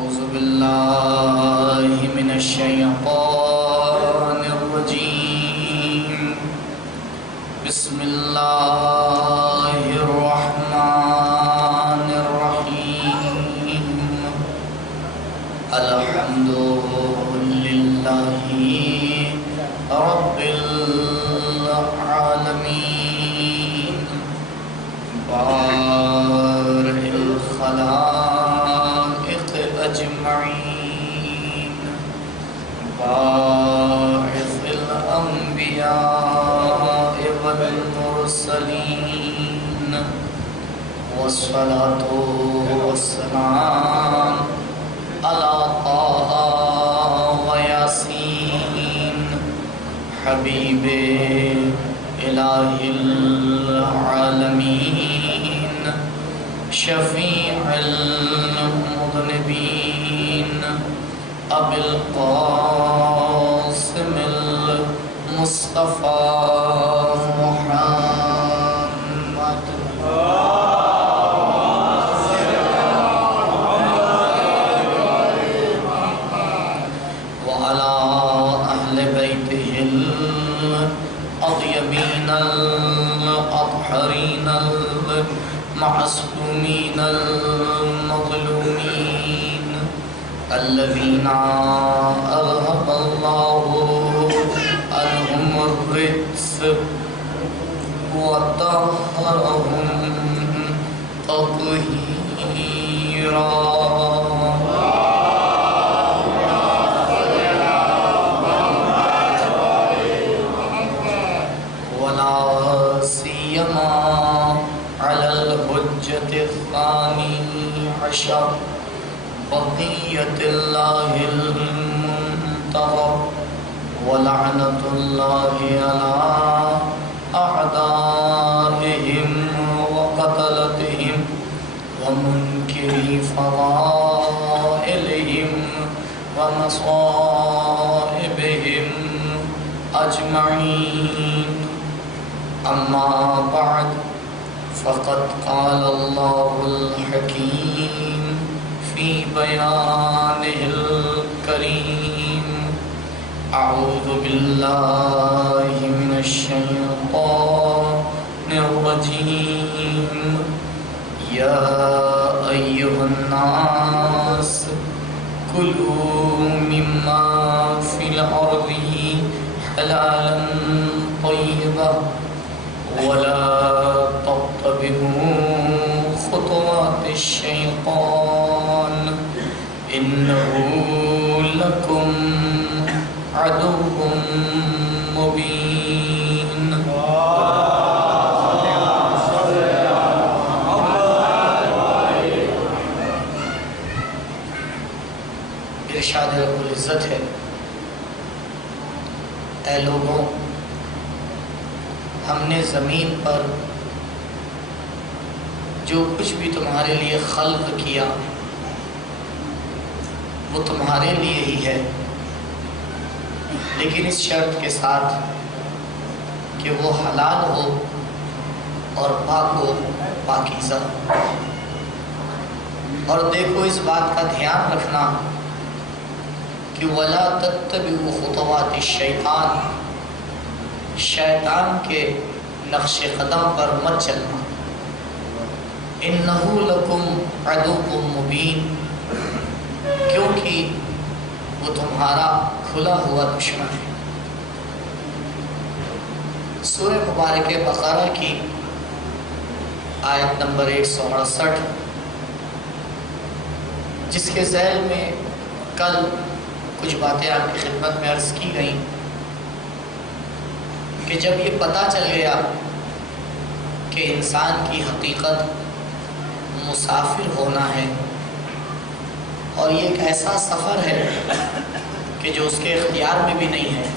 أعوذ بالله من الشيطان الرجيم بسم الله الرحمن الرحيم الحمد لله رب العالمين بارئ الخلائق أجمعين باعث الأنبياء والمرسلين والصلاة والسلام على طه وياسين حبيب إله العالمين شفيع المذنبين أبي القاسم المصطفى محمد وعلى أهل بيته الأطيبين الأطهرين المعصومين المظلومين الذين أذهب الله عنهم الرجس وطهرهم تطهيرا ولا سيما على الحجة الثاني عشر بقية الله المنتظر ولعنة الله على أعدائهم وقتلتهم ومنكري فضائلهم ومصائبهم أجمعين أما بعد فقد قال الله الحكيم في بيانه الكريم أعوذ بالله من الشيطان الرجيم يا أيها الناس كلوا مما في الأرض حلالا طيبا ولا تتبعوا خطوات الشيطان إنه لكم عدو مبين ارشاد رب العزت ہے اے لوگوں ہم نے زمین پر جو کچھ بھی تمہارے لیے خلق کیا وہ تمہارے لیے ہی ہے لیکن اس شرط کے ساتھ کہ وہ حلال ہو اور پاک و پاکیزہ اور دیکھو اس بات کا دھیان رکھنا کہ وَلَا تَتَّبِعُوا خُطُوَاتِ الشَّيْطَانِ شیطان کے نقش قدم پر مت چلنا اِنَّهُ لَكُمْ عَدُوٌّ مُبِينٌ کیونکہ وہ تمہارا کھلا ہوا دشمن ہے۔ سورہ مبارک بقرہ کی آیت نمبر 168 جس کے ذیل میں کل کچھ باتیں آپ کی خدمت میں عرض کی گئیں کہ جب یہ پتہ چل گیا کہ انسان کی حقیقت مسافر ہونا ہے اور یہ ایک ایسا سفر ہے کہ جو اس کے اختیار میں بھی نہیں ہے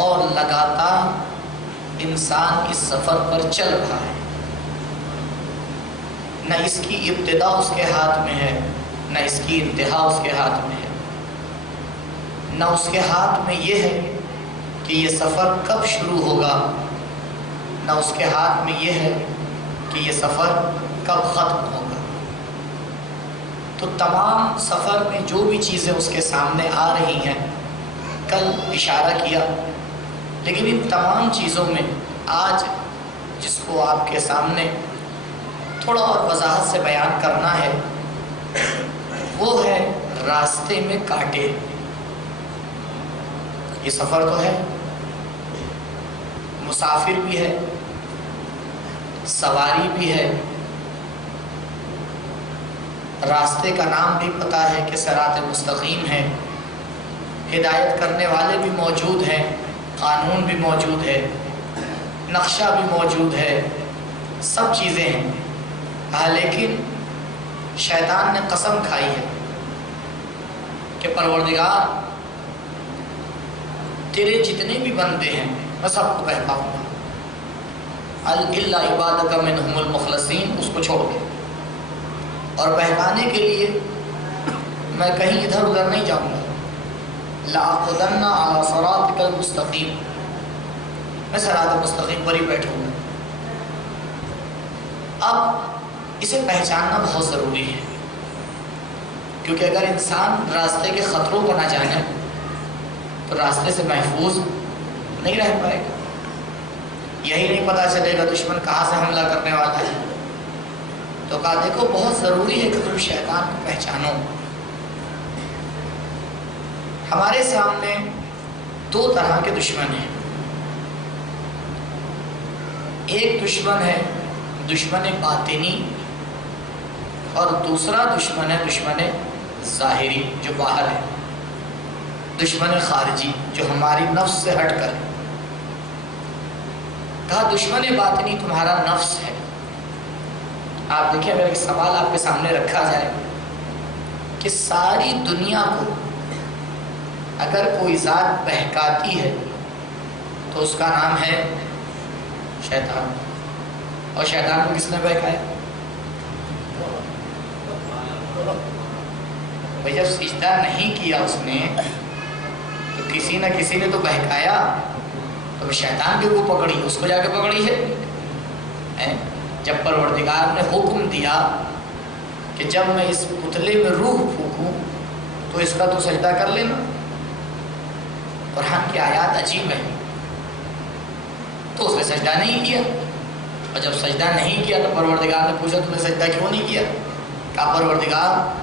اور لگاتار انسان اس سفر پر چل رہا ہے، نہ اس کی ابتدا اس کے ہاتھ میں ہے نہ اس کی انتہا اس کے ہاتھ میں ہے، نہ اس کے ہاتھ میں یہ ہے کہ یہ سفر کب شروع ہوگا، نہ اس کے ہاتھ میں یہ ہے کہ یہ سفر کب ختم ہوگا۔ تو تمام سفر میں جو بھی چیزیں اس کے سامنے آ رہی ہیں، کل اشارہ کیا، لیکن ان تمام چیزوں میں آج جس کو آپ کے سامنے تھوڑا اور وضاحت سے بیان کرنا ہے وہ ہے راستے میں کانٹے۔ یہ سفر تو ہے، مسافر بھی ہے، سواری بھی ہے، راستے کا نام بھی پتہ ہے کہ صراط مستقیم ہے، ہدایت کرنے والے بھی موجود ہیں، قانون بھی موجود ہے، نقشہ بھی موجود ہے، سب چیزیں ہیں۔ لیکن شیطان نے قسم کھائی ہے کہ پروردگار تیرے جتنے بھی بندے ہیں میں سب کو بہکاؤں گا، الا عبادک منہم المخلصین، اس کو چھوڑ کے، اور بہکانے کے لیے میں کہیں ادھر ادھر نہیں جاؤں گا، لأقعدن علی صراطک المستقیم، میں صراط مستقیم پر ہی بیٹھوں گا۔ اب اسے پہچاننا بہت ضروری ہے، کیونکہ اگر انسان راستے کے خطروں کو نہ جانے تو راستے سے محفوظ نہیں رہ پائے گا۔ یہی نہیں پتہ چلے گا دشمن کہاں سے حملہ کرنے والا ہے، تو کہا دیکھو بہت ضروری ہے کہ تم شیطان کو پہچانو۔ ہمارے سامنے دو طرح کے دشمن ہیں، ایک دشمن ہے دشمن باطنی، اور دوسرا دشمن ہے دشمن ظاہری جو باہر ہے، دشمن خارجی جو ہماری نفس سے ہٹ کر ہے۔ کہا دشمن باطنی تمہارا نفس ہے۔ آپ دیکھیں اگر ایک سوال آپ کے سامنے رکھا جائے کہ ساری دنیا کو اگر کوئی ذات بہکاتی ہے تو اس کا نام ہے شیطان، اور شیطان کو کس نے بہکایا؟ بھئی جب سجدہ نہیں کیا اس نے تو کسی نہ کسی نے تو بہکایا، تو شیطان کے کو پکڑی، اس کو جا کے پکڑی ہے۔ جب پروردگار نے حکم دیا کہ جب میں اس پتلے میں روح پھونکوں تو اس کا تو سجدہ کر لینا، قرآن کی آیات عجیب ہے، تو اس نے سجدہ نہیں کیا، اور جب سجدہ نہیں کیا تو پروردگار نے پوچھا تم نے سجدہ کیوں نہیں کیا؟ کہا پروردگار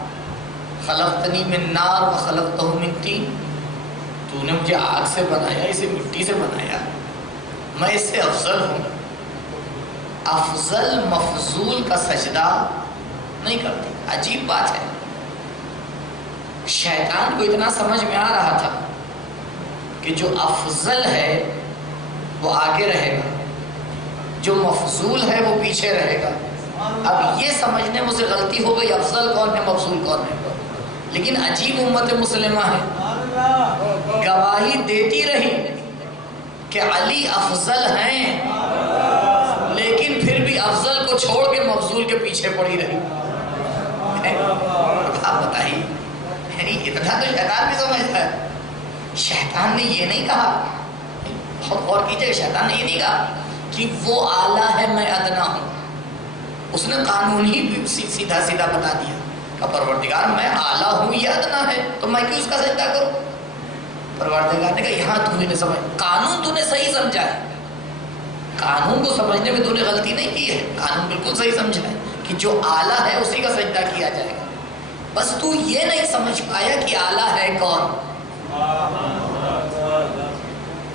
خلقتنی من نار و خلقتہ من طین، تو نے مجھے آگ سے بنایا، اسے مٹی سے بنایا، میں اس سے افضل ہوں۔ افضل مفضول کا سجدہ نہیں کرتے، عجیب بات ہے۔ شیطان کو اتنا سمجھ میں آ رہا تھا کہ جو افضل ہے وہ آگے رہے گا، جو مفضول ہے وہ پیچھے رہے گا۔ اب یہ سمجھنے مجھ سے غلطی ہو گئی افضل کون ہے مفضول کون ہے، لیکن عجیب امت مسلمہ ہے، گواہی دیتی رہی کہ علی افضل ہیں، لیکن پھر بھی افضل کو چھوڑ کے مفضول کے پیچھے پڑی رہی۔ آپ بتائیے، یعنی اتنا تو شیطان بھی سمجھتا ہے۔ شیطان نے یہ نہیں کہا، بہت غور کیجئے، شیطان نے یہ نہیں کہا کہ وہ اعلیٰ ہے میں ادنا ہوں، اس نے قانون ہی سیدھا سیدھا بتا دیا کہ پروردگار میں اعلیٰ ہوں یہ ادنا ہے، تو میں کیوں اس کا سجدہ کروں؟ پروردگار نے کہا یہاں تو نے سمجھ، قانون تو نے صحیح سمجھا ہے، قانون کو سمجھنے میں تو نے غلطی نہیں کی ہے، قانون بالکل صحیح سمجھا ہے کہ جو اعلیٰ ہے اسی کا سجدہ کیا جائے گا، بس تو یہ نہیں سمجھ پایا کہ اعلیٰ ہے کون۔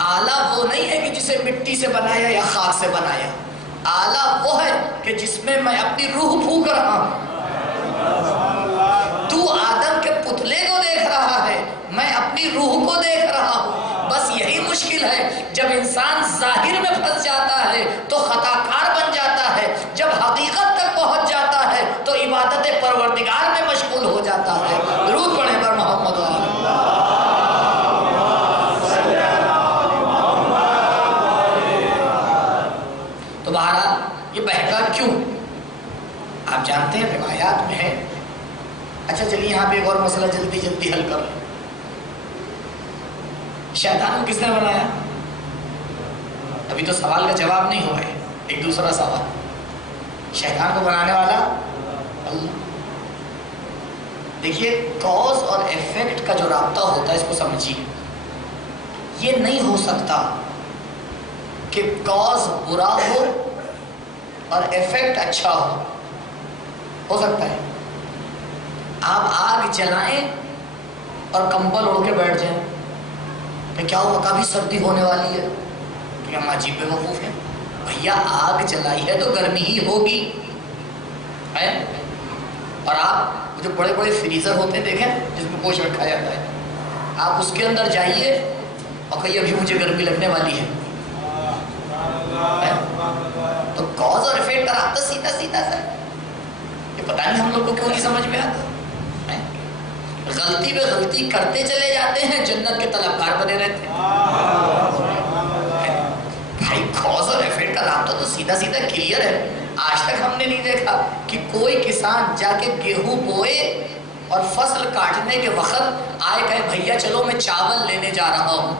اعلیٰ وہ نہیں ہے کہ جسے مٹی سے بنایا یا خاک سے بنایا، اعلیٰ وہ ہے کہ جس میں میں اپنی روح پھونک رہا ہوں۔ تو آدم کے پتلے کو دیکھ رہا ہے، میں اپنی روح کو دیکھ رہا ہوں۔ بس یہی مشکل ہے، جب انسان ظاہر میں پھنس جاتا ہے تو خطا کار بن جاتا ہے، جب حقیقت تک پہنچ جاتا ہے تو عبادت پروردگار میں مشغول ہو جاتا ہے۔ درود پڑھیں پر محمد و آل۔ تو بہرحال یہ بہکا کیوں؟ آپ جانتے ہیں روایات میں ہے۔ اچھا چلیے یہاں پہ ایک اور مسئلہ جلدی جلدی حل کر لیں۔ شیطان کو کس نے بنایا؟ ابھی تو سوال کا جواب نہیں ہوا ہے، ایک دوسرا سوال، شیطان کو بنانے والا اللہ۔ دیکھیے کاز اور ایفیکٹ کا جو رابطہ ہوتا ہے اس کو سمجھیے. یہ نہیں ہو سکتا کہ کاز برا ہو اور ایفیکٹ اچھا ہو سکتا ہے؟ آپ آگ جلائیں اور کمبل اوڑھ کے بیٹھ جائیں کہ کیا ہوا، کبھی سردی ہونے والی ہے، کہ ہم عجیب بے وقوف ہیں. بھیا آگ جلائی ہے تو گرمی ہی ہوگی ہے. اور آپ جو بڑے بڑے فریزر ہوتے ہیں دیکھیں جس میں گوشت رکھا جاتا ہے، آپ اس کے اندر جائیے اور کہیے ابھی مجھے گرمی لگنے والی ہے. تو کاز اور افیکٹ کا رابطہ سیدھا سیدھا ہے. یہ پتہ نہیں ہم لوگ کو کیوں نہیں سمجھ میں آتا. غلطی پہ غلطی کرتے چلے جاتے ہیں، جنت کے طلبگار بنے رہتے ہیں. بھائی کاز اور ایفیکٹ کا رابطہ تو سیدھا سیدھا کلیئر ہے. آج تک ہم نے نہیں دیکھا کہ کوئی کسان جا کے گیہوں بوئے اور فصل کاٹنے کے وقت آئے کہے بھیا چلو میں چاول لینے جا رہا ہوں.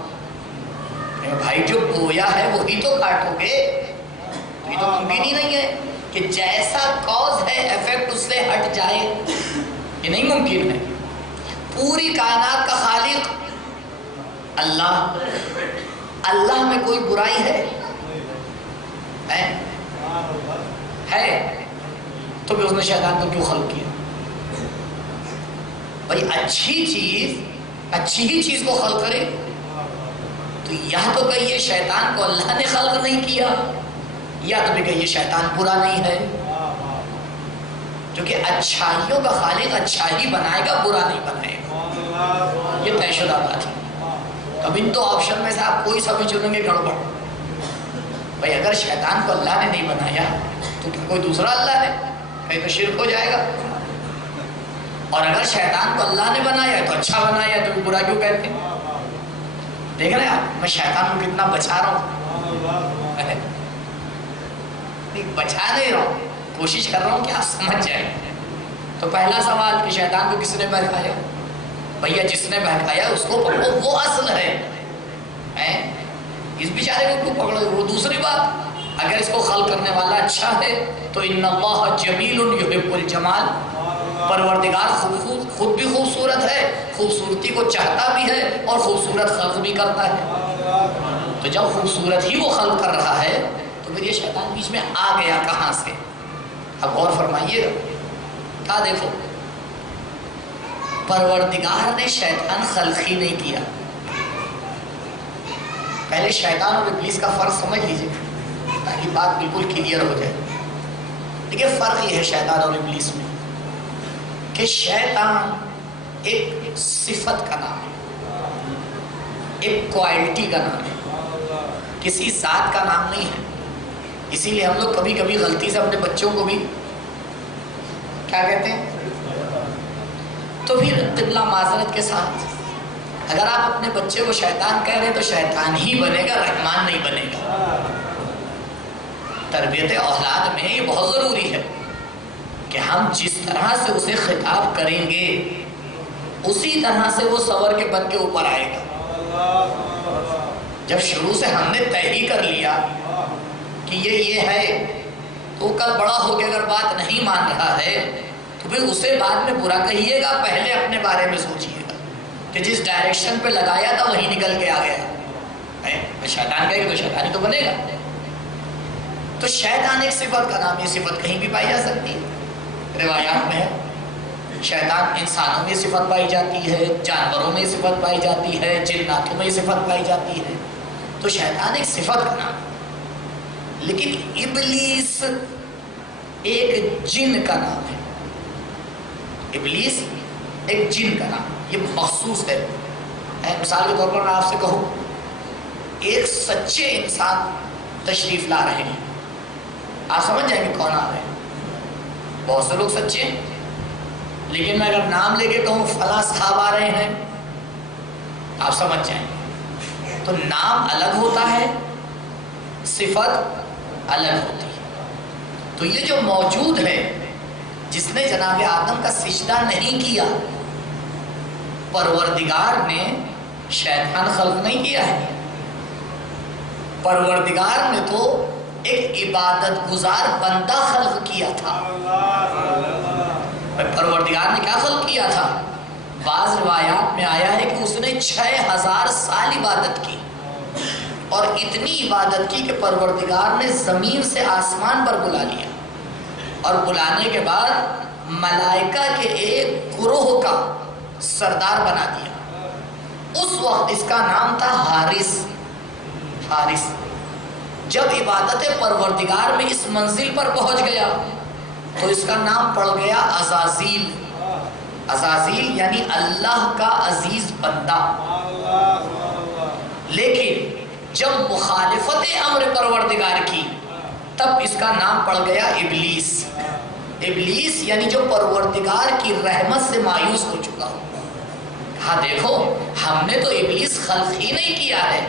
بھائی جو بویا ہے وہی تو کاٹو گے. یہ تو ممکن ہی نہیں ہے کہ جیسا کاز ہے ایفیکٹ اس سے ہٹ جائے. یہ نہیں ممکن ہے. پوری کائنات کا خالق اللہ، اللہ میں کوئی برائی ہے تو بھی اس نے شیطان کو کیوں خلق کیا؟ بھائی اچھی ہی چیز کو خلق کرے تو یا تو کہیے شیطان کو اللہ نے خلق نہیں کیا، یا تو بھی کہیے شیطان برا نہیں ہے. جو کہ اچھائیوں کا خالق اچھا ہی بنائے گا، برا نہیں بنائے گا. یہ طے شدہ بات ہے. اب ان دو آپشن میں سے آپ کوئی سا بھی چنیں گے گڑبڑ. بھائی اگر شیطان کو اللہ نے نہیں بنایا تو کیا کوئی دوسرا اللہ ہے؟ کہیں تو شرک ہو جائے گا. اور اگر شیطان کو اللہ نے بنایا تو اچھا بنایا تو برا کیوں کہتے ہیں؟ دیکھ رہے ہیں آپ میں شیطان کو کتنا بچا رہا ہوں. نہیں بچا نہیں رہا ہوں، کوشش کر رہا ہوں کہ آپ سمجھ جائیں. تو پہلا سوال کہ شیطان کو کس نے بہکایا؟ بھیا جس نے بہکایا اس کو پکڑو، وہ اصل ہے. اس بیچارے کو کیوں پکڑو؟ وہ دوسری بات. اگر اس کو خلق کرنے والا اچھا ہے تو ان اللہ جمیل یحب الجمال، پروردگار خود بھی خوبصورت ہے، خوبصورتی کو چاہتا بھی ہے اور خوبصورت خلق بھی کرتا ہے. تو جب خوبصورت ہی وہ خلق کر رہا ہے تو پھر یہ شیطان بیچ میں آ گیا کہاں سے؟ اب غور فرمائیے گا. کہا دیکھو پروردگار نے شیطان خلق ہی نہیں کیا. پہلے شیطان اور ابلیس کا فرق سمجھ لیجیے تاکہ بات بالکل کلیئر ہو جائے. دیکھیے فرق یہ ہے شیطان اور ابلیس میں کہ شیطان ایک صفت کا نام ہے، ایک کوالٹی کا نام ہے، کسی ذات کا نام نہیں ہے. اسی لیے ہم لوگ کبھی کبھی غلطی سے اپنے بچوں کو بھی کیا کہتے ہیں. تو پھر قبلہ معذرت کے ساتھ اگر آپ اپنے بچے کو شیطان کہہ رہے ہیں تو شیطان ہی بنے گا، رحمان نہیں بنے گا. تربیت اولاد میں یہ بہت ضروری ہے کہ ہم جس طرح سے اسے خطاب کریں گے اسی طرح سے وہ سنور کے بن کے اوپر آئے گا. جب شروع سے ہم نے طے ہی کر لیا کہ یہ ہے تو کل بڑا ہو کے اگر بات نہیں مان رہا ہے تو پھر اسے بعد میں برا کہیے گا. پہلے اپنے بارے میں سوچیے گا کہ جس ڈائریکشن پہ لگایا تھا وہی نکل کے آ گیا. شیطان کہے گا تو شیطان ہی تو بنے گا. تو شیطان ایک صفت کا نام ہے. صفت کہیں بھی پائی جا سکتی ہے. روایات میں ہے شیطان انسانوں میں صفت پائی جاتی ہے، جانوروں میں صفت پائی جاتی ہے، جناتوں میں صفت پائی جاتی ہے. تو شیطان ایک صفت کا نام ہے. لیکن ابلیس ایک جن کا نام ہے. ابلیس ایک جن کا نام، یہ مخصوص ہے. مثال کے طور پر میں آپ سے کہوں ایک سچے انسان تشریف لا رہے ہیں، آپ سمجھ جائیں گے کون آ رہے ہیں. بہت سے لوگ سچے ہیں لیکن میں اگر نام لے کے کہوں فلاں صاحب آ رہے ہیں آپ سمجھ جائیں گے. تو نام الگ ہوتا ہے، صفت الگ ہوتی ہے. تو یہ جو موجود ہے جس نے جناب آدم کا سجدہ نہیں کیا، پروردگار نے شیطان خلق نہیں کیا ہے. پروردگار نے تو ایک عبادت گزار بندہ خلق کیا تھا. پروردگار نے کیا خلق کیا تھا؟ بعض روایات میں آیا ہے کہ اس نے 6000 سال عبادت کی، اور اتنی عبادت کی کہ پروردگار نے زمین سے آسمان پر بلا لیا، اور بلانے کے بعد ملائکہ کے ایک گروہ کا سردار بنا دیا۔ اس وقت اس کا نام تھا حارث۔ جب عبادت پروردگار میں اس منزل پر پہنچ گیا تو اس کا نام پڑ گیا عزازیل۔ عزازیل یعنی اللہ کا عزیز بندہ۔ لیکن جب مخالفت امر پروردگار کی تب اس کا نام پڑ گیا ابلیس۔ ابلیس یعنی جو پروردگار کی رحمت سے مایوس ہو چکا ہو۔ کہا دیکھو ہم نے تو ابلیس خلق ہی نہیں کیا ہے،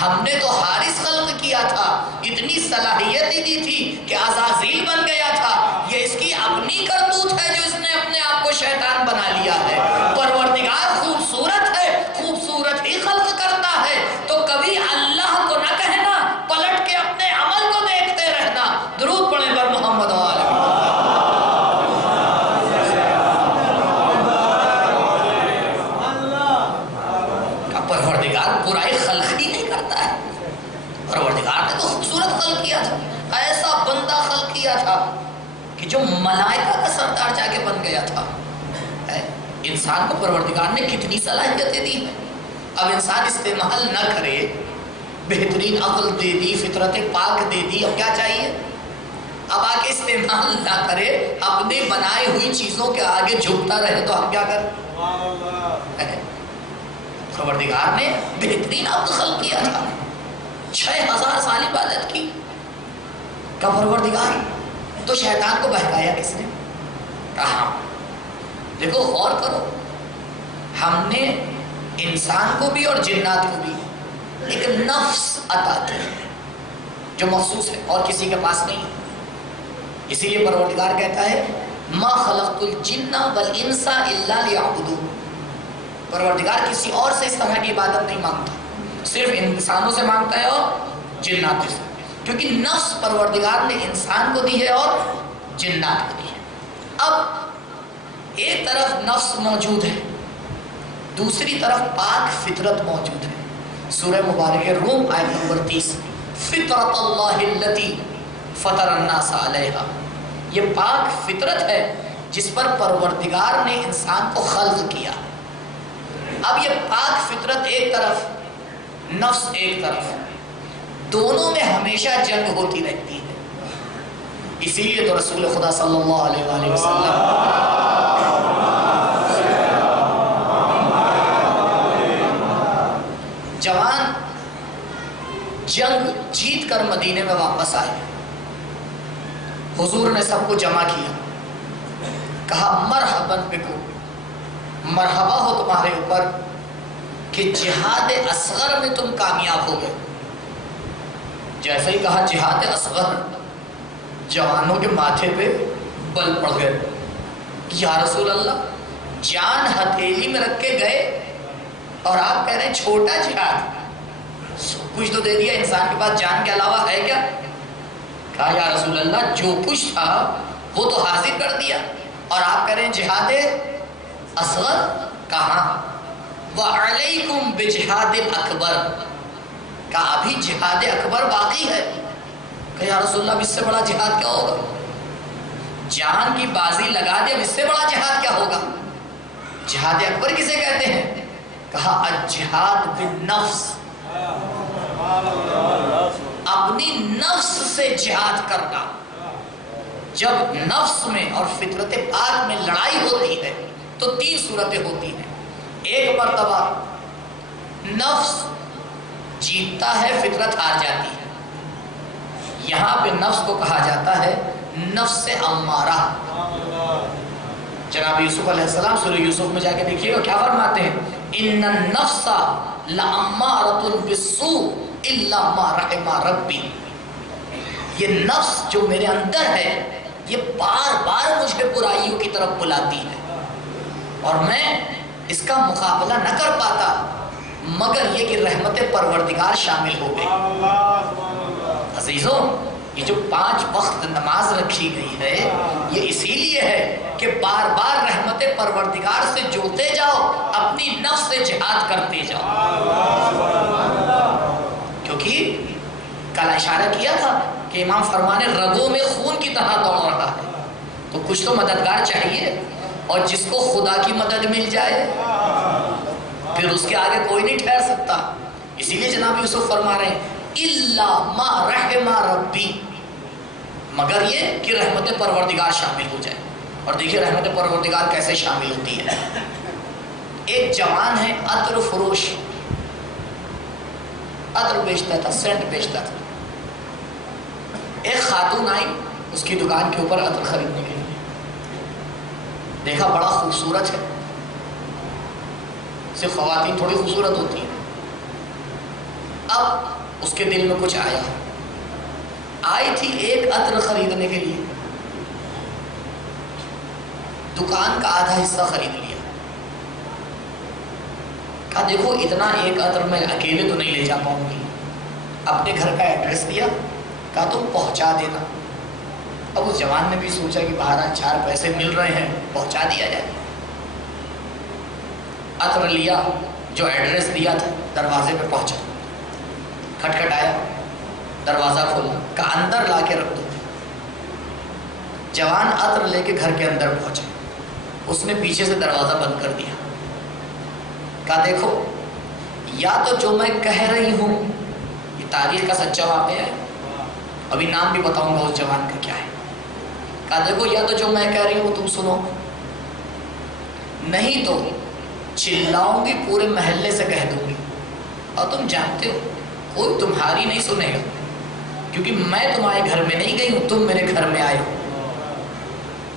ہم نے تو حارث خلق کیا تھا، اتنی صلاحیت ہی دی تھی کہ عزازیل بن گیا تھا۔ یہ اس کی اپنی کرتوت ہے جو اس نے اپنے آپ کو شیطان بنا لیا ہے۔ پروردگار خوبصورت ہے، خوبصورت ہی خلق کرتا ہے، تو کبھی اللہ کو نہ کہنا، پلٹ کے اپنے عمل کو دیکھتے رہنا۔ درود پڑھیں پر محمد وآلہ۔ پروردگار برائی خلق ہی نہیں کرتا ہے، پروردگار نے تو خوبصورت خلق کیا تھا، ایسا بندہ خلق کیا تھا کہ جو ملائکہ کا سردار جا کے بن گیا تھا۔ انسان کو پروردگار نے کتنی صلاحیتیں دی ہیں، اب انسان استعمال نہ کرے، بہترین عقل دے دی، فطرت پاک دے دی، اب کیا چاہیے؟ اب آگے استعمال نہ کرے، اپنے بنائی ہوئی چیزوں کے آگے جھکتا رہے تو ہم کیا کریں؟ پروردگار نے بہترین عبد خلق کیا تھا، 6000 سال عبادت کی کا پروردگار، تو شیطان کو بہکایا کس نے؟ کہا دیکھو غور کرو، ہم نے انسان کو بھی اور جنات کو بھی ایک نفس عطا کی جو مخصوص ہے اور کسی کے پاس نہیں۔ اسی لیے پروردگار کہتا ہے ما خلقت الجن والانس الا لیعبدون۔ پروردگار کسی اور سے اس طرح کی عبادت نہیں مانگتا، صرف انسانوں سے مانگتا ہے اور جنات سے، کیونکہ نفس پروردگار نے انسان کو دی ہے اور جنات کو دی ہے۔ اب ایک طرف نفس موجود ہے، دوسری طرف پاک فطرت موجود ہے۔ سورہ مبارکہ روم آیت نمبر 30، فطرت اللہ التی فطر الناس علیہا، یہ پاک فطرت ہے جس پر پروردگار نے انسان کو خلق کیا۔ اب یہ پاک فطرت ایک طرف، نفس ایک طرف، دونوں میں ہمیشہ جنگ ہوتی رہتی ہے۔ اسی لیے تو رسول خدا صلی اللہ علیہ وآلہ وسلم جوان جنگ جیت کر مدینے میں واپس آئے، حضور نے سب کو جمع کیا، کہا مرحبا بکم، مرحبا ہو تمہارے اوپر کہ جہاد اصغر میں تم کامیاب ہو گئے۔ جیسے ہی کہا جہاد اصغر، جوانوں کے ماتھے پہ بل پڑ گئے، یا رسول اللہ جان ہتھیلی میں رکھ کے گئے اور آپ کہہ رہے ہیں چھوٹا جہاد، سب کچھ تو دے دیا، انسان کے پاس جان کے علاوہ ہے کیا؟ کہا یا رسول اللہ جو کچھ تھا وہ تو حاضر کر دیا، اور آپ کہہ رہے ہیں جہاد اصغر کہاں؟ وَعَلَيْكُمْ بِجِهَادِ الْأَكْبَرِ، کہا ابھی جہاد اکبر باقی ہے۔ کہ یا رسول اللہ اس سے بڑا جہاد کیا ہوگا؟ جان کی بازی لگا دے، اب اس سے بڑا جہاد کیا ہوگا؟ جہاد اکبر کسے کہتے ہیں؟ کہا الجہاد بالنفس، اپنی نفس سے جہاد کرنا۔ جب نفس میں اور فطرت پاک میں لڑائی ہوتی ہے تو 3 صورتیں ہوتی ہیں۔ ایک مرتبہ نفس جیتتا ہے، فطرت ہار جاتی ہے، یہاں پہ نفس کو کہا جاتا ہے نفس امارہ۔ جناب یوسف علیہ السلام سورہ یوسف میں جا کے دیکھیے گا کیا فرماتے ہیں، ان النفس لامارۃ بالسوء الا ما رحم ربی، یہ نفس جو میرے اندر ہے یہ بار بار مجھے برائیوں کی طرف بلاتی ہے، اور میں اس کا مقابلہ نہ کر پاتا مگر یہ کہ رحمت پروردگار شامل ہو گئی۔ عزیزوں یہ جو 5 وقت نماز رکھی گئی ہے یہ اسی لیے ہے کہ بار بار رحمت پروردگار سے جوتے جاؤ، اپنی نفس سے جہاد کرتے جاؤ. کیونکہ کل اشارہ کیا تھا کہ امام فرمانے رگوں میں خون کی طرح دوڑ رہا ہے، تو کچھ تو مددگار چاہیے، اور جس کو خدا کی مدد مل جائے پھر اس کے آگے کوئی نہیں ٹھہر سکتا. اسی لیے جناب یوسف فرما رہے ہیں الا ما رحم ربی، مگر یہ کہ رحمت پروردگار شامل ہو جائے. اور دیکھیے رحمت پروردگار کیسے شامل ہوتی ہے. ایک جوان ہے عطر فروش، عطر بیچتا تھا، سینٹ بیچتا تھا. ایک خاتون آئی اس کی دکان کے اوپر عطر خریدنے کے لیے، دیکھا بڑا خوبصورت ہے. صرف خواتین تھوڑی خوبصورت ہوتی ہیں. اب اس کے دل میں کچھ آیا، آئی تھی ایک عطر خریدنے کے لیے، دکان کا آدھا حصہ خرید لیا. کہا دیکھو اتنا ایک عطر میں اکیلے تو نہیں لے جا پاؤں گی. اپنے گھر کا ایڈریس دیا، کہا تم پہنچا دینا. اب اس جوان نے بھی سوچا کہ باہر 4 پیسے مل رہے ہیں، پہنچا دیا جائے. عطر لیا، جو ایڈریس دیا تھا دروازے پہ پہنچا، کھٹکھٹایا، دروازہ کھولا، کہا اندر لا کے رکھ دو. جوان عطر لے کے گھر کے اندر پہنچے، اس نے پیچھے سے دروازہ بند کر دیا. کہا دیکھو یا تو جو میں کہہ رہی ہوں یہ تاریخ کا سچا واقعہ ہے، ابھی نام بھی بتاؤں گا اس جوان کا کیا ہے. کہا دیکھو یا تو جو میں کہہ رہی ہوں تم سنو، نہیں تو چلاؤں گی پورے محلے سے کہہ دوں گی، اور تم جانتے ہو کوئی تمہاری نہیں سنے گا، کیونکہ میں تمہارے گھر میں نہیں گئی ہوں، تم میرے گھر میں آئے ہو.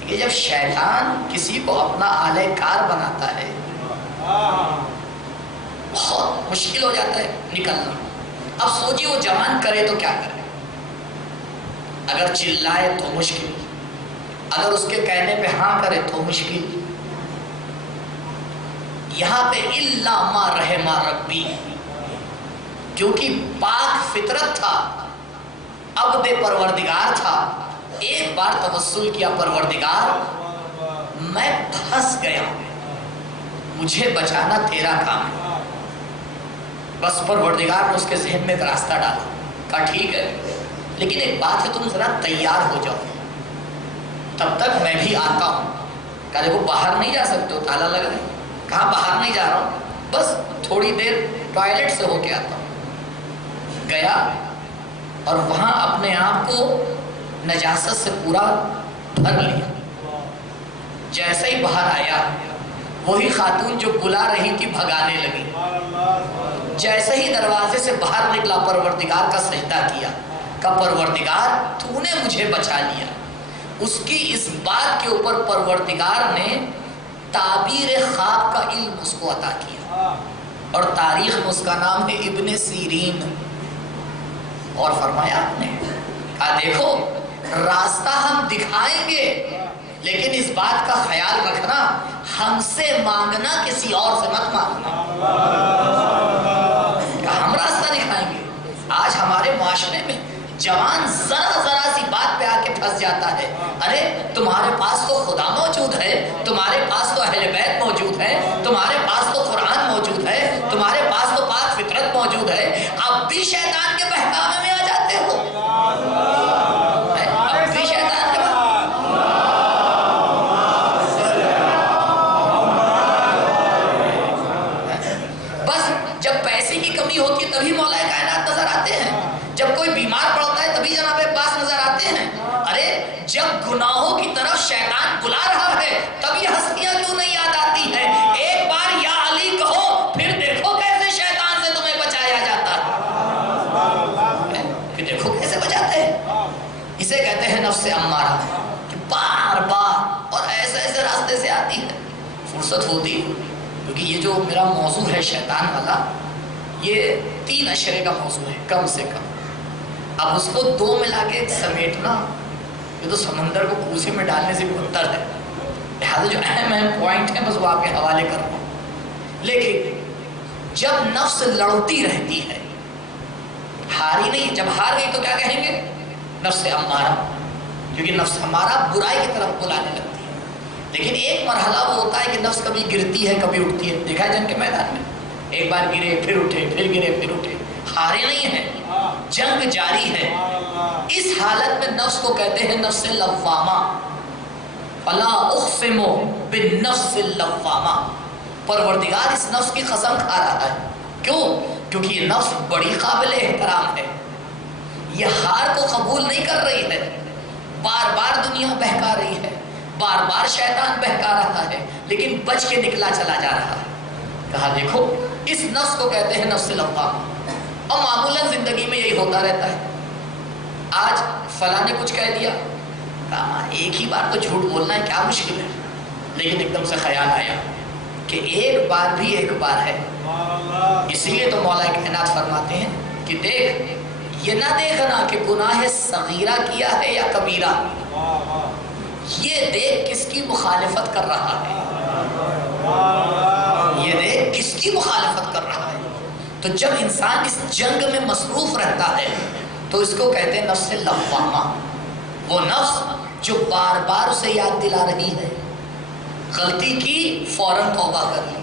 یہ جب شیطان کسی کو اپنا آلہ کار بناتا ہے بہت مشکل ہو جاتا ہے نکلنا. اب سوچیے وہ جوان کرے تو کیا کرے. اگر چلائے تو مشکل، اگر اس کے کہنے پہ ہاں کرے تو مشکل. یہاں پہ الا ما رحم ربی، کیونکہ پاک فطرت تھا، عبد پروردگار تھا. ایک بار توسل کیا پروردگار میں پھنس گیا، مجھے بچانا تیرا کام ہے. بس پروردگار نے اس کے ذہن میں ایک راستہ ڈالا. کہا ٹھیک ہے لیکن ایک بات ہے، تم ذرا تیار ہو جاؤ، تب تک میں بھی آتا ہوں. کہا دیکھو باہر نہیں جا سکتے ہو، تالا لگ رہا ہے. کہاں باہر نہیں جا رہا ہوں، بس تھوڑی دیر ٹوائلٹ سے ہو کے آتا ہوں. گیا اور وہاں اپنے آپ کو نجاست سے پورا بھر لیا. جیسے ہی باہر آیا وہی خاتون جو بلا رہی تھی بھگانے لگی. جیسے ہی دروازے سے باہر نکلا پروردگار کا سجدہ کیا، کہ پروردگار تو نے مجھے بچا لیا. اس کی اس بات کے اوپر پروردگار نے تعبیر خواب کا علم اس کو عطا کیا، اور تاریخ میں اس کا نام ہے ابن سیرین. اور فرمایا آپ نے، کہا دیکھو راستہ ہم دکھائیں گے لیکن اس بات کا خیال رکھنا ہم سے مانگنا، کسی اور سے مت مانگنا. کہا ہم راستہ دکھائیں گے. آج ہمارے معاشرے میں جوان ذرا سی بات پہ آ کے پھنس جاتا ہے. ارے تمہارے پاس تو خدا موجود ہے، تمہارے پاس تو اہل بیت موجود ہے، تمہارے پاس تو قرآن موجود ہے، تمہارے پاس تو پاک فطرت موجود ہے، اب بھی شیطان کے بہکاوے میں آ جاتے ہو. اب بھی شیطان کے بس جب پیسے کی کمی ہوتی ہے تبھی مولا کائنات نظر آتے ہیں، جب کوئی بیمار پڑتا ہے تبھی جناب عباس نظر آتے ہیں. ارے جب گناہوں کی طرف شیطان بلا رہا ہے تب یہ ہستیاں کیوں نہیں یاد آتی ہیں؟ ایک بار یا علی کہو پھر دیکھو کیسے شیطان سے تمہیں بچایا جاتا ہے. پھر دیکھو کیسے بچاتے ہیں. اسے کہتے ہیں نفس امارہ، کہ بار بار اور ایسے راستے سے آتی ہے. فرصت ہوتی، کیونکہ یہ جو میرا موضوع ہے شیطان والا، یہ 3 اشرے کا موضوع ہے کم سے کم. اب اس کو 2 ملا کے سمیٹنا یہ تو سمندر کو کوسے میں ڈالنے سے بھی بدتر ہے. لہٰذا جو اہم پوائنٹ ہیں بس وہ آپ کے حوالے کر رہا ہوں. لیکن جب نفس لڑتی رہتی ہے، ہاری نہیں، جب ہار گئی تو کیا کہیں گے؟ نفس امارہ، کیونکہ نفس امارہ برائی کی طرف بلانے لگتی ہے. لیکن ایک مرحلہ وہ ہوتا ہے کہ نفس کبھی گرتی ہے کبھی اٹھتی ہے. دیکھا ہے جنگ کے میدان میں ایک بار گرے پھر اٹھے، پھر گرے پھر اٹھے، ہارے نہیں ہیں، جنگ جاری ہے. اس حالت میں نفس کو کہتے ہیں نفس لوامہ. فلا اقسم بالنفس اللوامہ. پروردگار اس نفس کی قسم کھا رہا ہے. کیوں؟ کیونکہ یہ نفس بڑی قابل احترام ہے. یہ ہار کو قبول نہیں کر رہی ہے، بار بار دنیا بہکا رہی ہے، بار بار شیطان بہکا رہا ہے، لیکن بچ کے نکلا چلا جا رہا ہے. کہا دیکھو اس نفس کو کہتے ہیں نفس لوامہ. اور معمولاً زندگی میں یہی ہوتا رہتا ہے. آج فلاں نے کچھ کہہ دیا، کہا ایک ہی بار تو جھوٹ بولنا ہے، کیا مشکل ہے. لیکن ایک دم سے خیال آیا کہ ایک بار بھی ایک بار ہے. اس لیے تو مولا کائنات فرماتے ہیں کہ دیکھ، یہ نہ دیکھنا کہ گناہ صغیرہ کیا ہے یا کبیرہ، یہ دیکھ کس کی مخالفت کر رہا ہے. یہ دیکھ کس کی مخالفت کر رہا ہے. تو جب انسان اس جنگ میں مصروف رہتا ہے تو اس کو کہتے ہیں نفس لوامہ. وہ نفس جو بار بار اسے یاد دلا رہی ہے، غلطی کی فوراً توبہ کر لی،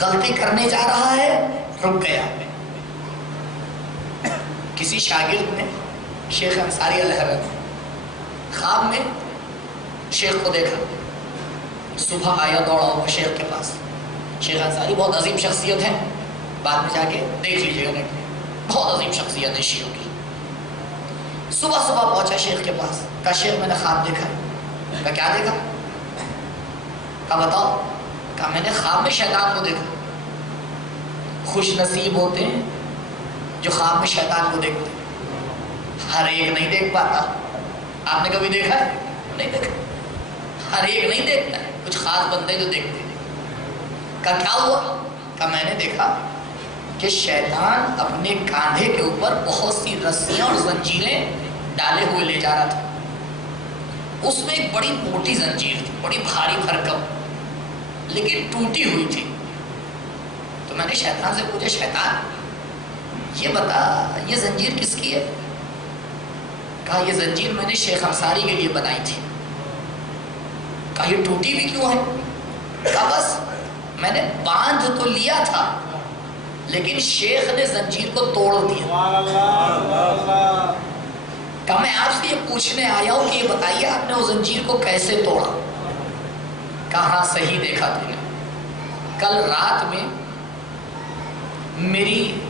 غلطی کرنے جا رہا ہے رک گیا. کسی شاگرد نے شیخ انصاری علیہ رحمہ خواب میں شیخ کو دیکھا. صبح آیا دوڑا ہوا شیخ کے پاس. شیخ انصاری بہت عظیم شخصیت ہے، بعد میں جا کے دیکھ لیجیے گا نیٹ میں، بہت عظیم شخصیت ہے شیعوں کی. صبح صبح پہنچا شیخ کے پاس. کہا شیخ میں نے خواب دیکھا. کہا کیا دیکھا؟ کہا بتاؤ. کہا میں نے خواب میں شیطان کو دیکھا. خوش نصیب ہوتے ہیں جو خواب میں شیطان کو دیکھتے ہیں. ہر ایک نہیں دیکھ پاتا. آپ نے کبھی دیکھا ہے؟ نہیں دیکھا. ہر ایک نہیں دیکھتا ہے، کچھ خاص بندے جو دیکھتے ہیں. کہا کیا ہوا؟ کہا میں نے دیکھا کہ شیطان اپنے کاندھے کے اوپر بہت سی رسیاں اور زنجیریں ڈالے ہوئے لے جا رہا تھا. اس میں ایک بڑی موٹی زنجیر تھی، بڑی بھاری بھرکم، لیکن ٹوٹی ہوئی تھی. تو میں نے شیطان سے پوچھا شیطان یہ بتا یہ زنجیر کس کی ہے؟ کہا یہ زنجیر میں نے شیخ انصاری کے لیے بنائی تھی. کہا یہ ٹوٹی بھی کیوں ہے؟ کہا بس میں نے باندھ تو لیا تھا لیکن شیخ نے زنجیر کو توڑ دیا. کہا میں آپ سے یہ پوچھنے آیا ہوں کہ یہ بتائیے آپ نے وہ زنجیر کو کیسے توڑا؟ کہا ہاں صحیح دیکھا تم نے. کل رات میں میری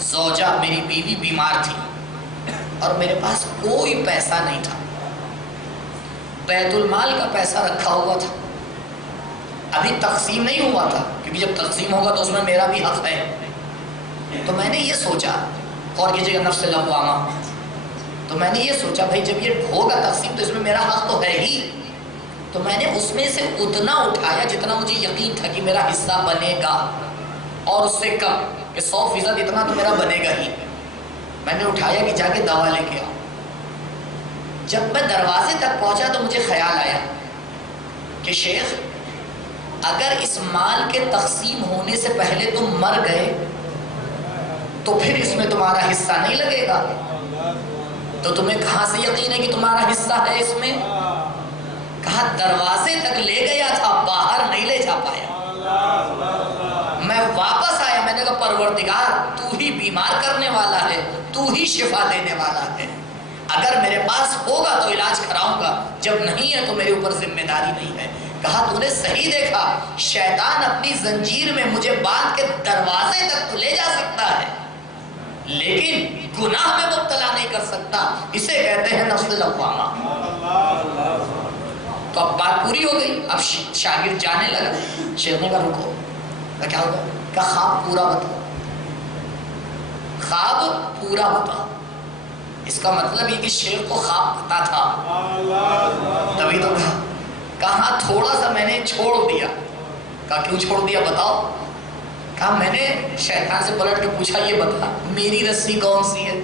زوجہ میری بیوی بیمار تھی اور میرے پاس کوئی پیسہ نہیں تھا. بیت المال کا پیسہ رکھا ہوا تھا، ابھی تقسیم نہیں ہوا تھا، کیونکہ جب تقسیم ہوگا تو اس میں میرا بھی حق ہے. تو میں نے یہ سوچا، اور کیجیے گا نفس لوامہ، تو میں نے یہ سوچا بھائی جب یہ ہوگا تقسیم تو اس میں میرا حق تو ہے ہی. تو میں نے اس میں سے اتنا اٹھایا جتنا مجھے یقین تھا کہ میرا حصہ بنے گا، اور اس سے کم کہ 100% اتنا تو میرا بنے گا ہی. میں نے اٹھایا کہ جا کے دوا لے کے آؤں. جب میں دروازے تک پہنچا تو مجھے خیال آیا کہ شیخ اگر اس مال کے تقسیم ہونے سے پہلے تم مر گئے تو پھر اس میں تمہارا حصہ نہیں لگے گا. تو تمہیں کہاں سے یقین ہے کہ تمہارا حصہ ہے اس میں؟ کہا دروازے تک لے گیا تھا، باہر نہیں لے جا پایا. میں واپس آیا، میں نے کہا پروردگار تو ہی بیمار کرنے والا ہے، تو ہی شفا دینے والا ہے. اگر میرے پاس ہوگا تو علاج کراؤں گا، جب نہیں ہے تو میرے اوپر ذمہ داری نہیں ہے. کہا تو نے صحیح دیکھا، شیطان اپنی زنجیر میں مجھے باندھ کے دروازے تک تو لے جا سکتا ہے لیکن گناہ میں مبتلا نہیں کر سکتا. اسے کہتے ہیں نفس لوامہ. تو اب بات پوری ہو گئی. اب شاگرد جانے لگا. شیخ نے کہا رکو. کیا ہوگا؟ کہا خواب پورا بتا. خواب پورا بتا. اس کا مطلب یہ کہ شیخ کو خواب پتا تھا، تبھی تو کہا تھوڑا سا میں نے چھوڑ دیا. کہا کیوں چھوڑ دیا بتاؤ؟ کہا میں نے شیطان سے پلٹ کے پوچھا یہ بتا میری رسی کون سی ہے؟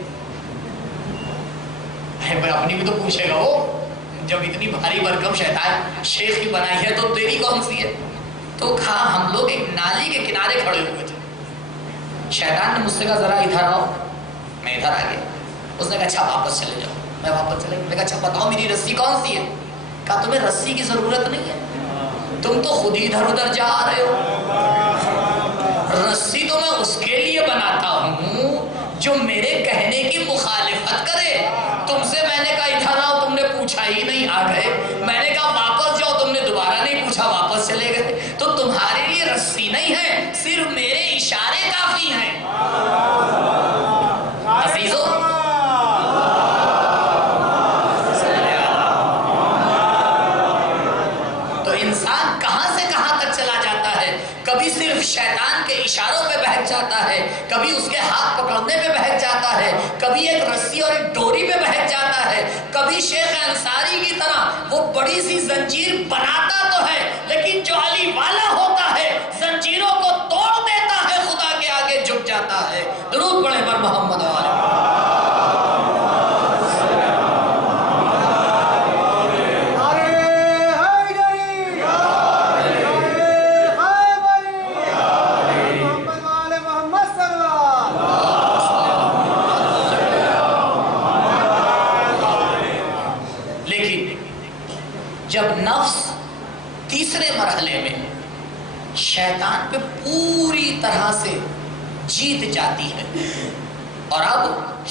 اپنی بھی تو پوچھے گا وہ، جب اتنی بھاری بھرکم شیطان شیخ کی بنائی ہے تو تیری کون سی ہے؟ تو کہا ہم لوگ ایک نالی کے کنارے کھڑے ہوئے تھے. شیطان نے مجھ سے کہا ذرا ادھر آؤ. میں ادھر آ گیا. اس نے کہا اچھا واپس چلے جاؤ. میں واپس چلے گا. میں کہا اچھا بتاؤ میری رسی کون سی ہے؟ کہا تمہیں رسی کی ضرورت نہیں ہے, تم تو خود ہی ادھر ادھر جا رہے ہو. رسی تو میں اس کے لیے بناتا ہوں جو میرے کہنے کی مخالفت کرے. تم سے میں نے کہا ادھر آؤ, تم نے پوچھا ہی نہیں, آ گئے. میں نے کہا واپس جاؤ, تم نے دوبارہ نہیں پوچھا, واپس چلے گئے. تو تمہارے لیے رسی نہیں ہے, صرف میرے اشارے کافی ہیں. عزیزو, تو انسان کہاں سے کہاں تک چلا جاتا ہے. کبھی صرف شیطان کے اشاروں پہ بہک جاتا ہے, کبھی اس کے ہاتھ پکڑنے پہ بہک جاتا ہے, کبھی ایک رسی اور ایک ڈوری پہ بہک جاتا ہے, کبھی شیخ انصاری کی طرح وہ بڑی سی زنجیر بناتا تو ہے لیکن جو علی والا ہوتا ہے زنجیروں کو توڑ دیتا ہے, خدا کے آگے جھک جاتا ہے. درود پڑھیں پر محمد والے. جب نفس تیسرے مرحلے میں شیطان پہ پوری طرح سے جیت جاتی ہے اور اب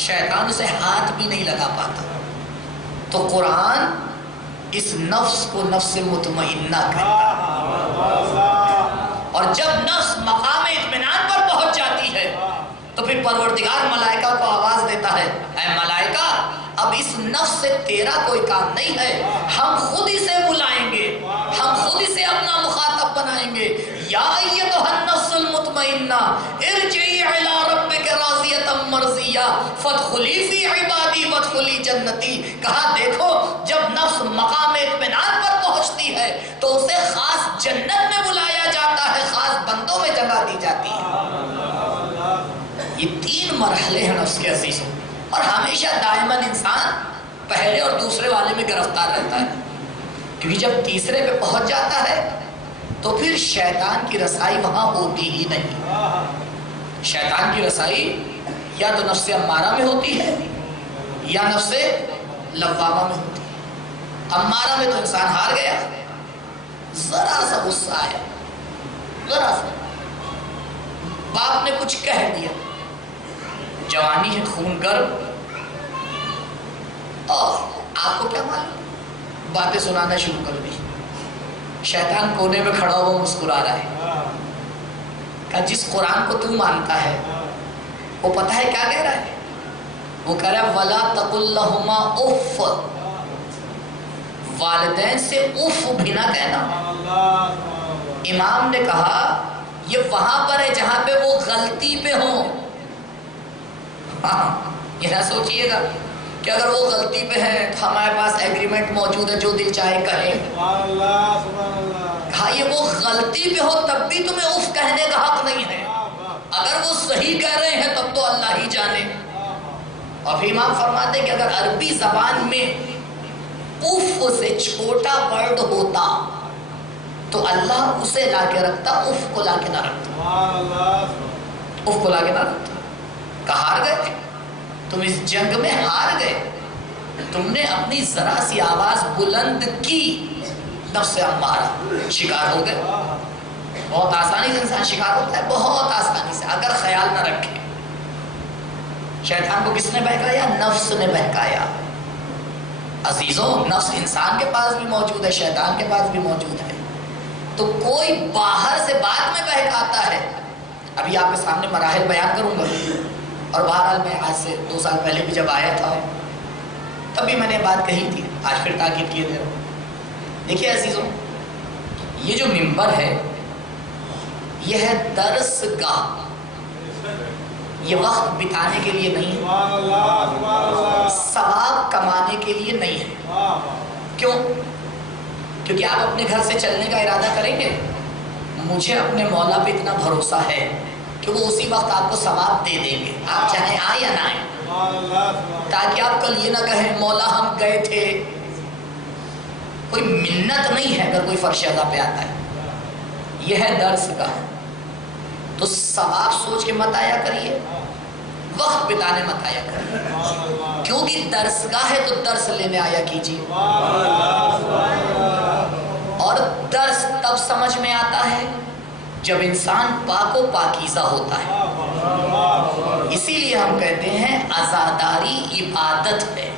شیطان اسے ہاتھ بھی نہیں لگا پاتا, تو قرآن اس نفس کو نفس مطمئنہ کہتا ہے. اور جب نفس مقام اطمینان پر پہنچ جاتی ہے تو پھر پروردگار ملائکہ کو آواز دیتا ہے, اے ملائکہ اب اس نفس سے تیرا کوئی کام نہیں ہے, ہم خود اسے بلائیں گے, ہم خود اسے اپنا مخاطب بنائیں گے. یا ایتھا النفس المطمئنہ ارجعی الی ربک راضیۃ مرضیہ فادخلی فی عبادی وادخلی جنتی. کہا دیکھو جب نفس مقام اطمینان پر پہنچتی ہے تو اسے خاص جنت میں بلایا جاتا ہے, خاص بندوں میں جگہ دی جاتی ہے. یہ 3 مرحلے ہیں نفس کے عزیزوں, اور ہمیشہ دائماً انسان پہلے اور دوسرے والے میں گرفتار رہتا ہے, کیونکہ جب تیسرے پہ پہنچ جاتا ہے تو پھر شیطان کی رسائی وہاں ہوتی ہی نہیں. شیطان کی رسائی یا تو نفس امارہ میں ہوتی ہے یا نفس لوامہ میں ہوتی ہے. امارہ میں تو انسان ہار گیا, ذرا سا غصہ آیا, ذرا سا باپ نے کچھ کہہ دیا, جوانی ہے, خون گرم, اور آپ کو کیا معلوم, باتیں سنانا شروع کر دی. شیطان کونے میں کھڑا ہوا مسکرا رہا ہے. کہا جس قرآن کو تو مانتا ہے وہ پتہ ہے کیا کہہ رہا ہے؟ وہ کہہ رہا ہے وَلَا تَقُلْ لَهُمَا اُفْ, والدین سے اف بھی نہ کہنا. امام نے کہا یہ وہاں پر ہے جہاں پہ وہ غلطی پہ ہوں. یہ نہ سوچئے گا کہ اگر وہ غلطی پہ ہیں تو ہمارے پاس ایگریمنٹ موجود ہے, جو دل چاہے کہیں. کہا یہ وہ غلطی پہ ہو تب بھی تمہیں اف کہنے کا حق نہیں ہے, اگر وہ صحیح کہہ رہے ہیں تب تو اللہ ہی جانے. اور پھر امام فرماتے ہیں کہ اگر عربی زبان میں اف سے چھوٹا ورڈ ہوتا تو اللہ اسے لا کے رکھتا, اف کو لا کے نہ رکھتا, اف کو لا کے نہ رکھتا. ہار گئے تم, اس جنگ میں ہار گئے. تم نے اپنی ذرا سی آواز بلند کی, نفس امارہ شکار ہو گئے. بہت آسانی سے انسان شکار ہوتا ہے, بہت آسانی سے, اگر خیال نہ رکھے. شیطان کو کس نے بہکایا؟ نفس نے بہکایا. عزیزوں نفس انسان کے پاس بھی موجود ہے, شیطان کے پاس بھی موجود ہے. تو کوئی باہر سے بعد میں بہکاتا ہے. ابھی آپ کے سامنے مراحل بیان کروں گا, اور بہرحال میں آج سے 2 سال پہلے بھی جب آیا تھا تب بھی میں نے بات کہی تھی, آج پھر تاکید کیے دے رہا ہوں. دیکھیے عزیزوں, یہ جو منبر ہے یہ ہے درس گاہ, یہ وقت بتانے کے لیے نہیں ہے, ثواب کمانے کے لیے نہیں ہے. کیوں؟ کیونکہ آپ اپنے گھر سے چلنے کا ارادہ کریں گے, مجھے اپنے مولا پہ اتنا بھروسہ ہے کہ وہ اسی وقت آپ کو ثواب دے دیں گے, آپ چاہیں آئیں یا نہ آئیں, تاکہ آپ کل یہ نہ کہیں مولا ہم گئے تھے. کوئی منت نہیں ہے اگر کوئی فرش ادا پہ آتا ہے, یہ ہے درس گاہ. تو ثواب سوچ کے مت آیا کریے, وقت بتانے مت آیا کریں، کیونکہ درسگاہ ہے تو درس لینے آیا کیجیے، اور درس تب سمجھ میں آتا ہے جب انسان پاک و پاکیزہ ہوتا ہے۔ اسی لیے ہم کہتے ہیں عزاداری عبادت ہے۔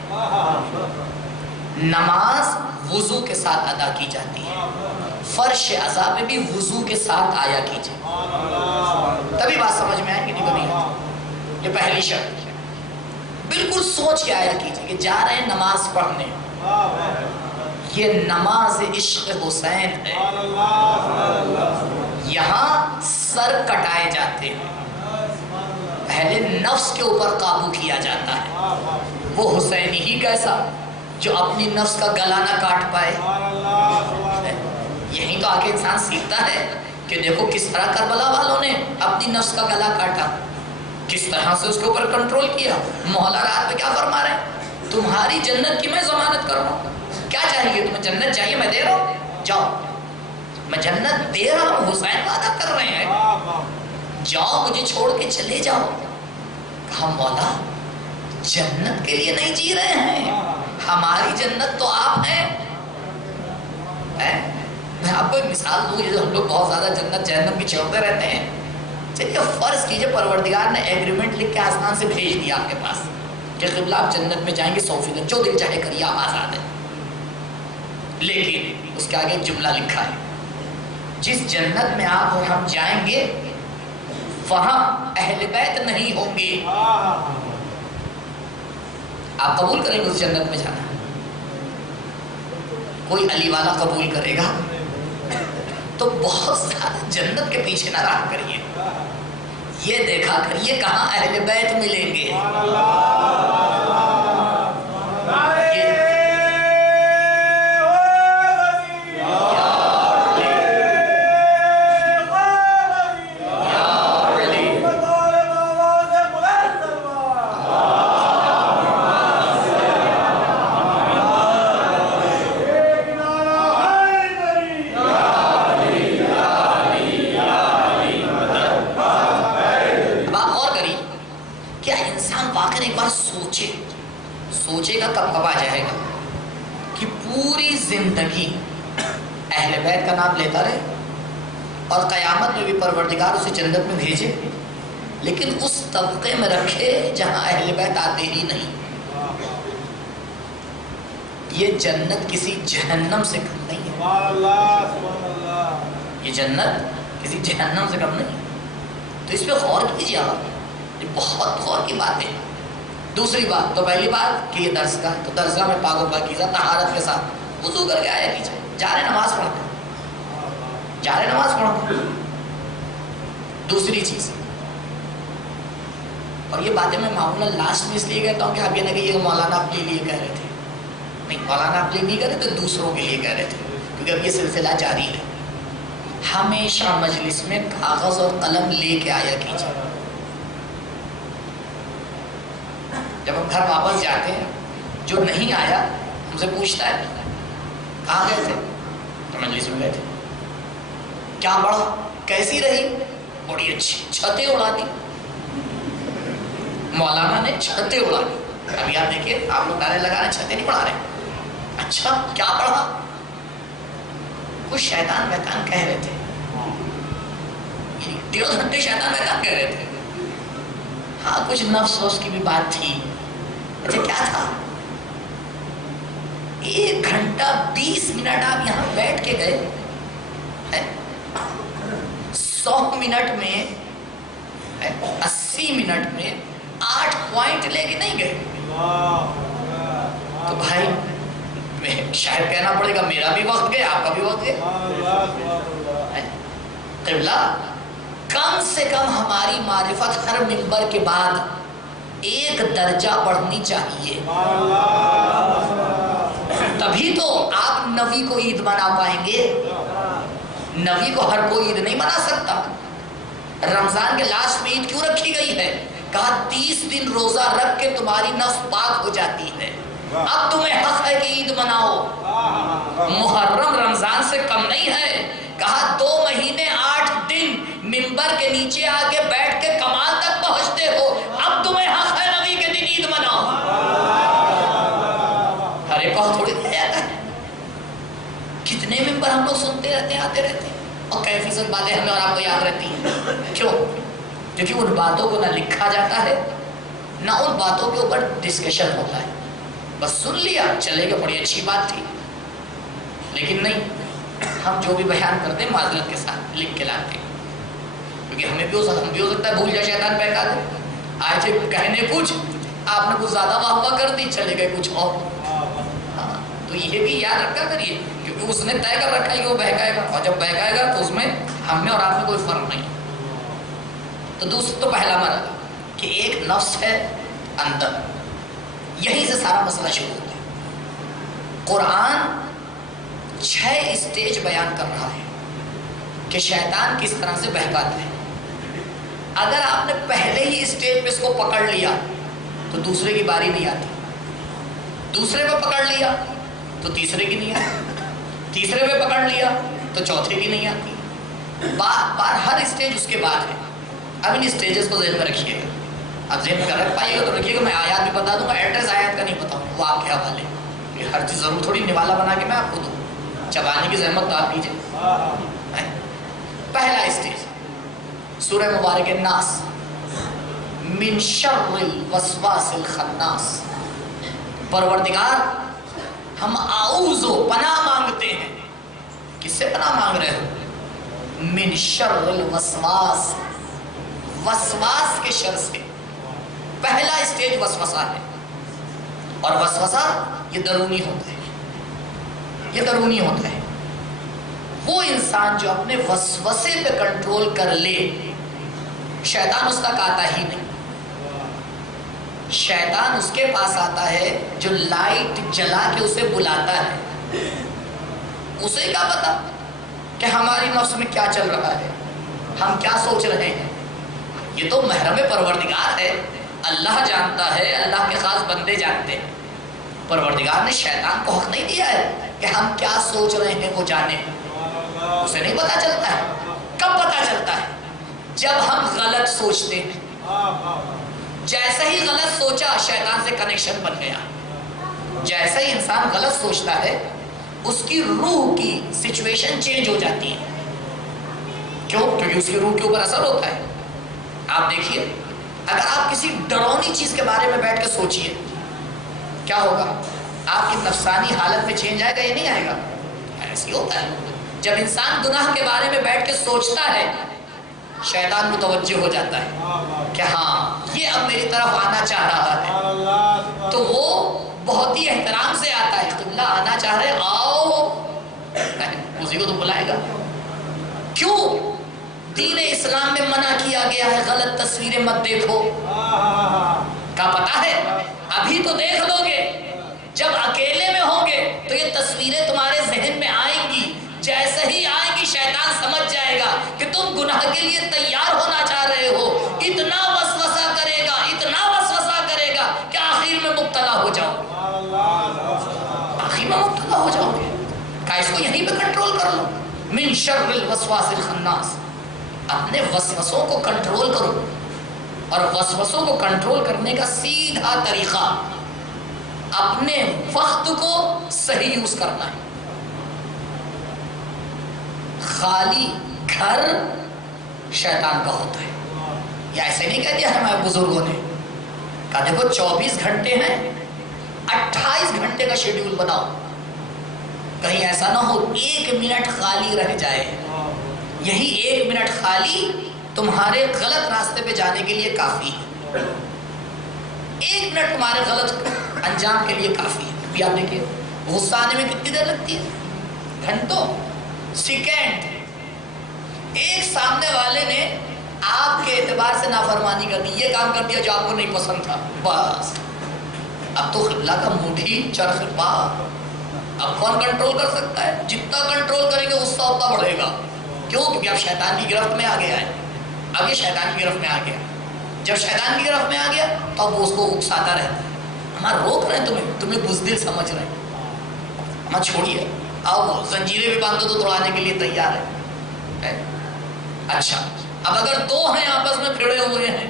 نماز وضو کے ساتھ ادا کی جاتی ہے، فرش عزا میں بھی وضو کے ساتھ آیا کیجیے، تبھی بات سمجھ میں آئے گی، نہیں تو نہیں آتی۔ یہ پہلی شرط، بالکل سوچ کے آیا کیجیے کہ جا رہے ہیں نماز پڑھنے، یہ نماز عشق حسین ہے، یہاں سر کٹائے جاتے ہیں، پہلے نفس کے اوپر قابو کیا جاتا ہے۔ وہ حسین ہی کیسا جو اپنی نفس کا گلا نہ کاٹ پائے، یہی تو آگے انسان سیکھتا ہے کہ دیکھو کس طرح کربلا والوں نے اپنی نفس کا گلا کاٹا، کس طرح سے اس کے اوپر کنٹرول کیا۔ مولا رات میں کیا فرما رہے ہیں؟ تمہاری جنت کی میں ضمانت کر رہا ہوں، کیا چاہیے تمہیں؟ جنت چاہیے، میں دے رہا ہوں، جاؤ، میں جنت دے رہا ہوں، حسین وعدہ کر رہے ہیں، جاؤ مجھے چھوڑ کے چلے جاؤ۔ کہا مولا جنت کے لیے نہیں جی رہے ہیں، ہماری جنت تو آپ ہیں۔ میں آپ کو ایک مثال دوں، یہ ہم لوگ بہت زیادہ جنت جہنم کی چھوڑتے رہتے ہیں۔ چلیے فرض کیجئے پروردگار نے ایگریمنٹ لکھ کے آسمان سے بھیج دیا آپ کے پاس کہ قبلہ آپ جنت میں جائیں گے 100%، جو دل چاہے کریے، آپ آزاد ہیں، لیکن اس کے آگے ایک جملہ لکھا ہے، جس جنت میں آپ اور ہم جائیں گے وہاں اہل بیت نہیں ہوں گے۔ آپ قبول کریں گے اس جنت میں جانا؟ کوئی علی والا قبول کرے گا؟ تو بہت زیادہ جنت کے پیچھے نہ رہا کریے، یہ دیکھا کریے کہاں اہل بیت ملیں گے۔ سوچے گا کب کب آ جائے گا کہ پوری زندگی اہل بیت کا نام لیتا رہے اور قیامت میں بھی پروردگار اسے جنت میں بھیجے، لیکن اس طبقے میں رکھے جہاں اہل بیت آتے ہی نہیں۔ یہ جنت کسی جہنم سے کم نہیں ہے، یہ جنت کسی جہنم سے کم نہیں ہے۔ تو اس پہ غور کیجیے آپ، یہ بہت غور کی بات ہے۔ دوسری بات، تو پہلی بات کہ یہ درسگاہ، تو درسگاہ میں پاک و پاکیزہ طہارت کے ساتھ وضو کر کے آیا کیجیے، جا رہے نماز پڑھنے، جا رہے نماز پڑھنے۔ دوسری چیز، اور یہ باتیں میں معمولاً لاسٹ میں اس لیے کہتا ہوں کہ آپ یہ نہ کہ یہ مولانا اپنے لیے کہہ رہے تھے، نہیں، مولانا اپنے لیے نہیں کہہ رہے تھے، دوسروں کے لیے کہہ رہے تھے، کیونکہ اب یہ سلسلہ جاری ہے۔ ہمیشہ مجلس میں کاغذ اور قلم لے کے آیا کیجیے۔ جب ہم گھر واپس جاتے ہیں، جو نہیں آیا ہم سے پوچھتا ہے کہاں گئے تھے؟ تو مجلس میں گئے تھے۔ کیا پڑھا؟ کیسی رہی؟ بڑی اچھی، چھتیں اڑا دی، مولانا نے چھتیں اڑا دی۔ ابھی آپ دیکھیے، آپ لوگ نعرے لگا رہے ہیں، چھتیں نہیں پڑھا رہے۔ اچھا کیا پڑھا؟ کچھ شیطان ویطان کہہ رہے تھے، 3 گھنٹے شیطان ویطان کہہ رہے تھے۔ ہاں کچھ نفس وفس کی بھی بات تھی۔ اچھا کیا تھا؟ 1 گھنٹہ 20 منٹ آپ یہاں بیٹھ کے گئے، 100 منٹ میں 80 منٹ میں 8 پوائنٹ لے کے نہیں گئے۔ تو بھائی شاید کہنا پڑے گا میرا بھی وقت گیا، آپ کا بھی وقت گیا۔ قبلہ کم سے کم ہماری معرفت ہر منبر کے بعد 1 درجہ بڑھنی چاہیے، تبھی تو آپ نبی کو عید منا پائیں گے۔ نبی کو ہر کوئی عید نہیں منا سکتا۔ رمضان کے لاسٹ میں عید کیوں رکھی گئی ہے؟ کہا 30 دن روزہ رکھ کے تمہاری نفس پاک ہو جاتی ہے، اب تمہیں حق ہے کہ عید مناؤ۔ محرم رمضان سے کم نہیں ہے، کہا 2 مہینے 8 دن منبر کے نیچے آ کے بیٹھ کے کمال تک پہنچتے ہو، اب تمہیں لوگ سنتے رہتے ہیں، آتے رہتے ہیں، اور کئی فیصد باتیں ہمیں اور آپ کو یاد رہتی ہیں. کیوں؟ کیونکہ ان باتوں کو نہ لکھا جاتا ہے، نہ ان باتوں کے اوپر ڈسکشن ہوتا ہے. بس سن لیا، چلے گا، بڑی اچھی بات تھی. لیکن نہیں، ہم جو بھی بیان کرتے ہیں معذرت کے ساتھ لکھ کے لاتے ہیں، کیونکہ ہم بھی ہو سکتا ہے بھول جائے، شیطان بہکا دے. آئے تھے کہنے کچھ، آپ نے کچھ زیادہ واہ واہ کر دی، چلے گئے کچھ اور. ہاں، تو یہ بھی یاد رکھا کریے، کیونکہ اس نے طے کر رکھا ہے کہ وہ بہکائے گا، اور جب بہکائے گا تو اس میں ہم میں اور آپ میں کوئی فرق نہیں. تو پہلا مرحلہ کہ ایک نفس ہے اندر، یہیں سے سارا مسئلہ شروع ہوتا ہے. قرآن 6 اسٹیج بیان کر رہا ہے کہ شیطان کس طرح سے بہکاتا ہے. اگر آپ نے پہلے ہی اسٹیج پہ اس کو پکڑ لیا تو دوسرے کی باری نہیں آتی، دوسرے پہ پکڑ لیا تو تیسرے کی نہیں آتی، تیسرے پہ پکڑ لیا تو چوتھے کی نہیں آتی. بار ہر اسٹیج اس کے بعد ہے. اب ان اسٹیجز کو ذہن میں رکھیے گا. اب ذہن میں رکھ پائیے گا تو رکھیے گا. میں آیات بھی بتا دوں گا، ایڈریس آیات کا نہیں بتاؤں، وہ آپ کے حوالے. یہ ہر چیز ضرور تھوڑی نوالا بنا کے میں آپ کو دوں، چبانے کی زحمت تو آپ لیجیے. پہلا اسٹیج سورہ مبارک الناس، من شر الوسواس الخناس. پروردگار ہم اعوذ پناہ مانگتے ہیں. کس سے پناہ مانگ رہے ہو؟ من شر الوسواس، وسواس کے شر سے. پہلا اسٹیج وسوسہ ہے، اور وسوسہ یہ درونی ہوتا ہے، یہ درونی ہوتا ہے. وہ انسان جو اپنے وسوسے پہ کنٹرول کر لے، شیطان اس تک آتا ہی نہیں. شیطان اس کے پاس آتا ہے جو لائٹ جلا کے اسے بلاتا ہے. اسے کیا پتا کہ ہماری نفس میں کیا چل رہا ہے، ہم کیا سوچ رہے ہیں. یہ تو محرم پروردگار ہے، اللہ جانتا ہے، اللہ کے خاص بندے جانتے ہیں. پروردگار نے شیطان کو حق نہیں دیا ہے کہ ہم کیا سوچ رہے ہیں وہ جانے. اسے نہیں پتا چلتا ہے. کب پتا چلتا ہے؟ جب ہم غلط سوچتے ہیں. جیسے ہی غلط سوچا، شیطان سے کنیکشن بن گیا. جیسے ہی انسان غلط سوچتا ہے، اس کی روح کی سچویشن چینج ہو جاتی ہے. کیوں؟ کیونکہ اس کی روح کے اوپر اثر ہوتا ہے. آپ دیکھیے، اگر آپ کسی ڈراؤنی چیز کے بارے میں بیٹھ کے سوچیے، کیا ہوگا؟ آپ کی نفسانی حالت میں چینج آئے گا یا نہیں آئے گا؟ ایسے ہی ہوتا ہے. جب انسان گناہ کے بارے میں بیٹھ کے سوچتا ہے، شیطان متوجہ ہو جاتا ہے کہ ہاں یہ اب میری طرف آنا چاہ رہا ہے. تو وہ بہت ہی احترام سے آتا ہے. قبلہ آنا چاہ رہے، آؤ. اسی کو تو بلائے گا. کیوں؟ دین اسلام میں منع کیا گیا ہے غلط تصویریں مت دیکھو. کا پتا ہے ابھی تو دیکھ لو گے، جب اکیلے میں ہوں گے تو یہ تصویریں تمہارے ذہن میں آئیں گی. جیسے ہی آئیں گی، شیطان سمجھ جائے گا کہ تم گناہ کے لیے تیار ہونا چاہ رہے ہو. اتنا وسوسہ کرے گا، اتنا وسوسہ کرے گا کہ آخر میں مبتلا ہو جاؤ. آخر میں مبتلا ہو جاؤ گے. کہ اس کو یہیں پہ کنٹرول کر لو. من شر الوسواس الخناس. اپنے وسوسوں کو کنٹرول کرو. اور وسوسوں کو کنٹرول کرنے کا سیدھا طریقہ اپنے وقت کو صحیح یوز کرنا ہے. خالی گھر شیطان کا ہوتا ہے. یا ایسے نہیں کہہ دیا ہمارے بزرگوں نے، کہا دیکھو 24 گھنٹے ہیں، 28 گھنٹے کا شیڈیول بناؤ. کہیں ایسا نہ ہو 1 منٹ خالی رہ جائے. یہی 1 منٹ خالی تمہارے غلط راستے پہ جانے کے لیے کافی ہے. 1 منٹ تمہارے غلط انجام کے لیے کافی ہے. ابھی آپ دیکھیے غصہ آنے میں کتنی دیر لگتی ہے؟ گھنٹوں، سیکنڈ. ایک سامنے والے نے آپ کے اعتبار سے نافرمانی کر دی، یہ کام کر دیا جو آپ کو نہیں پسند تھا، بس اب تو اللہ کا موڈھی چرخ پا. اب کون کنٹرول کر سکتا ہے؟ جتنا کنٹرول کریں گے غصہ اتنا بڑھے گا. کیوں؟ کیونکہ اب شیطان کی گرفت میں آ گیا ہے. اب یہ شیطان کی گرفت میں آ گیا. جب شیطان کی گرفت میں آ گیا تو اب وہ اس کو اکساتا رہتا ہے. ہمارا روک رہے ہیں تمہیں بزدل سمجھ رہے ہیں. ہمارا چھوڑیے، اب زنجیریں بھی باندھو تو توڑانے کے لیے تیار ہے. اچھا، اب اگر 2 ہیں آپس میں پھڑے ہوئے ہیں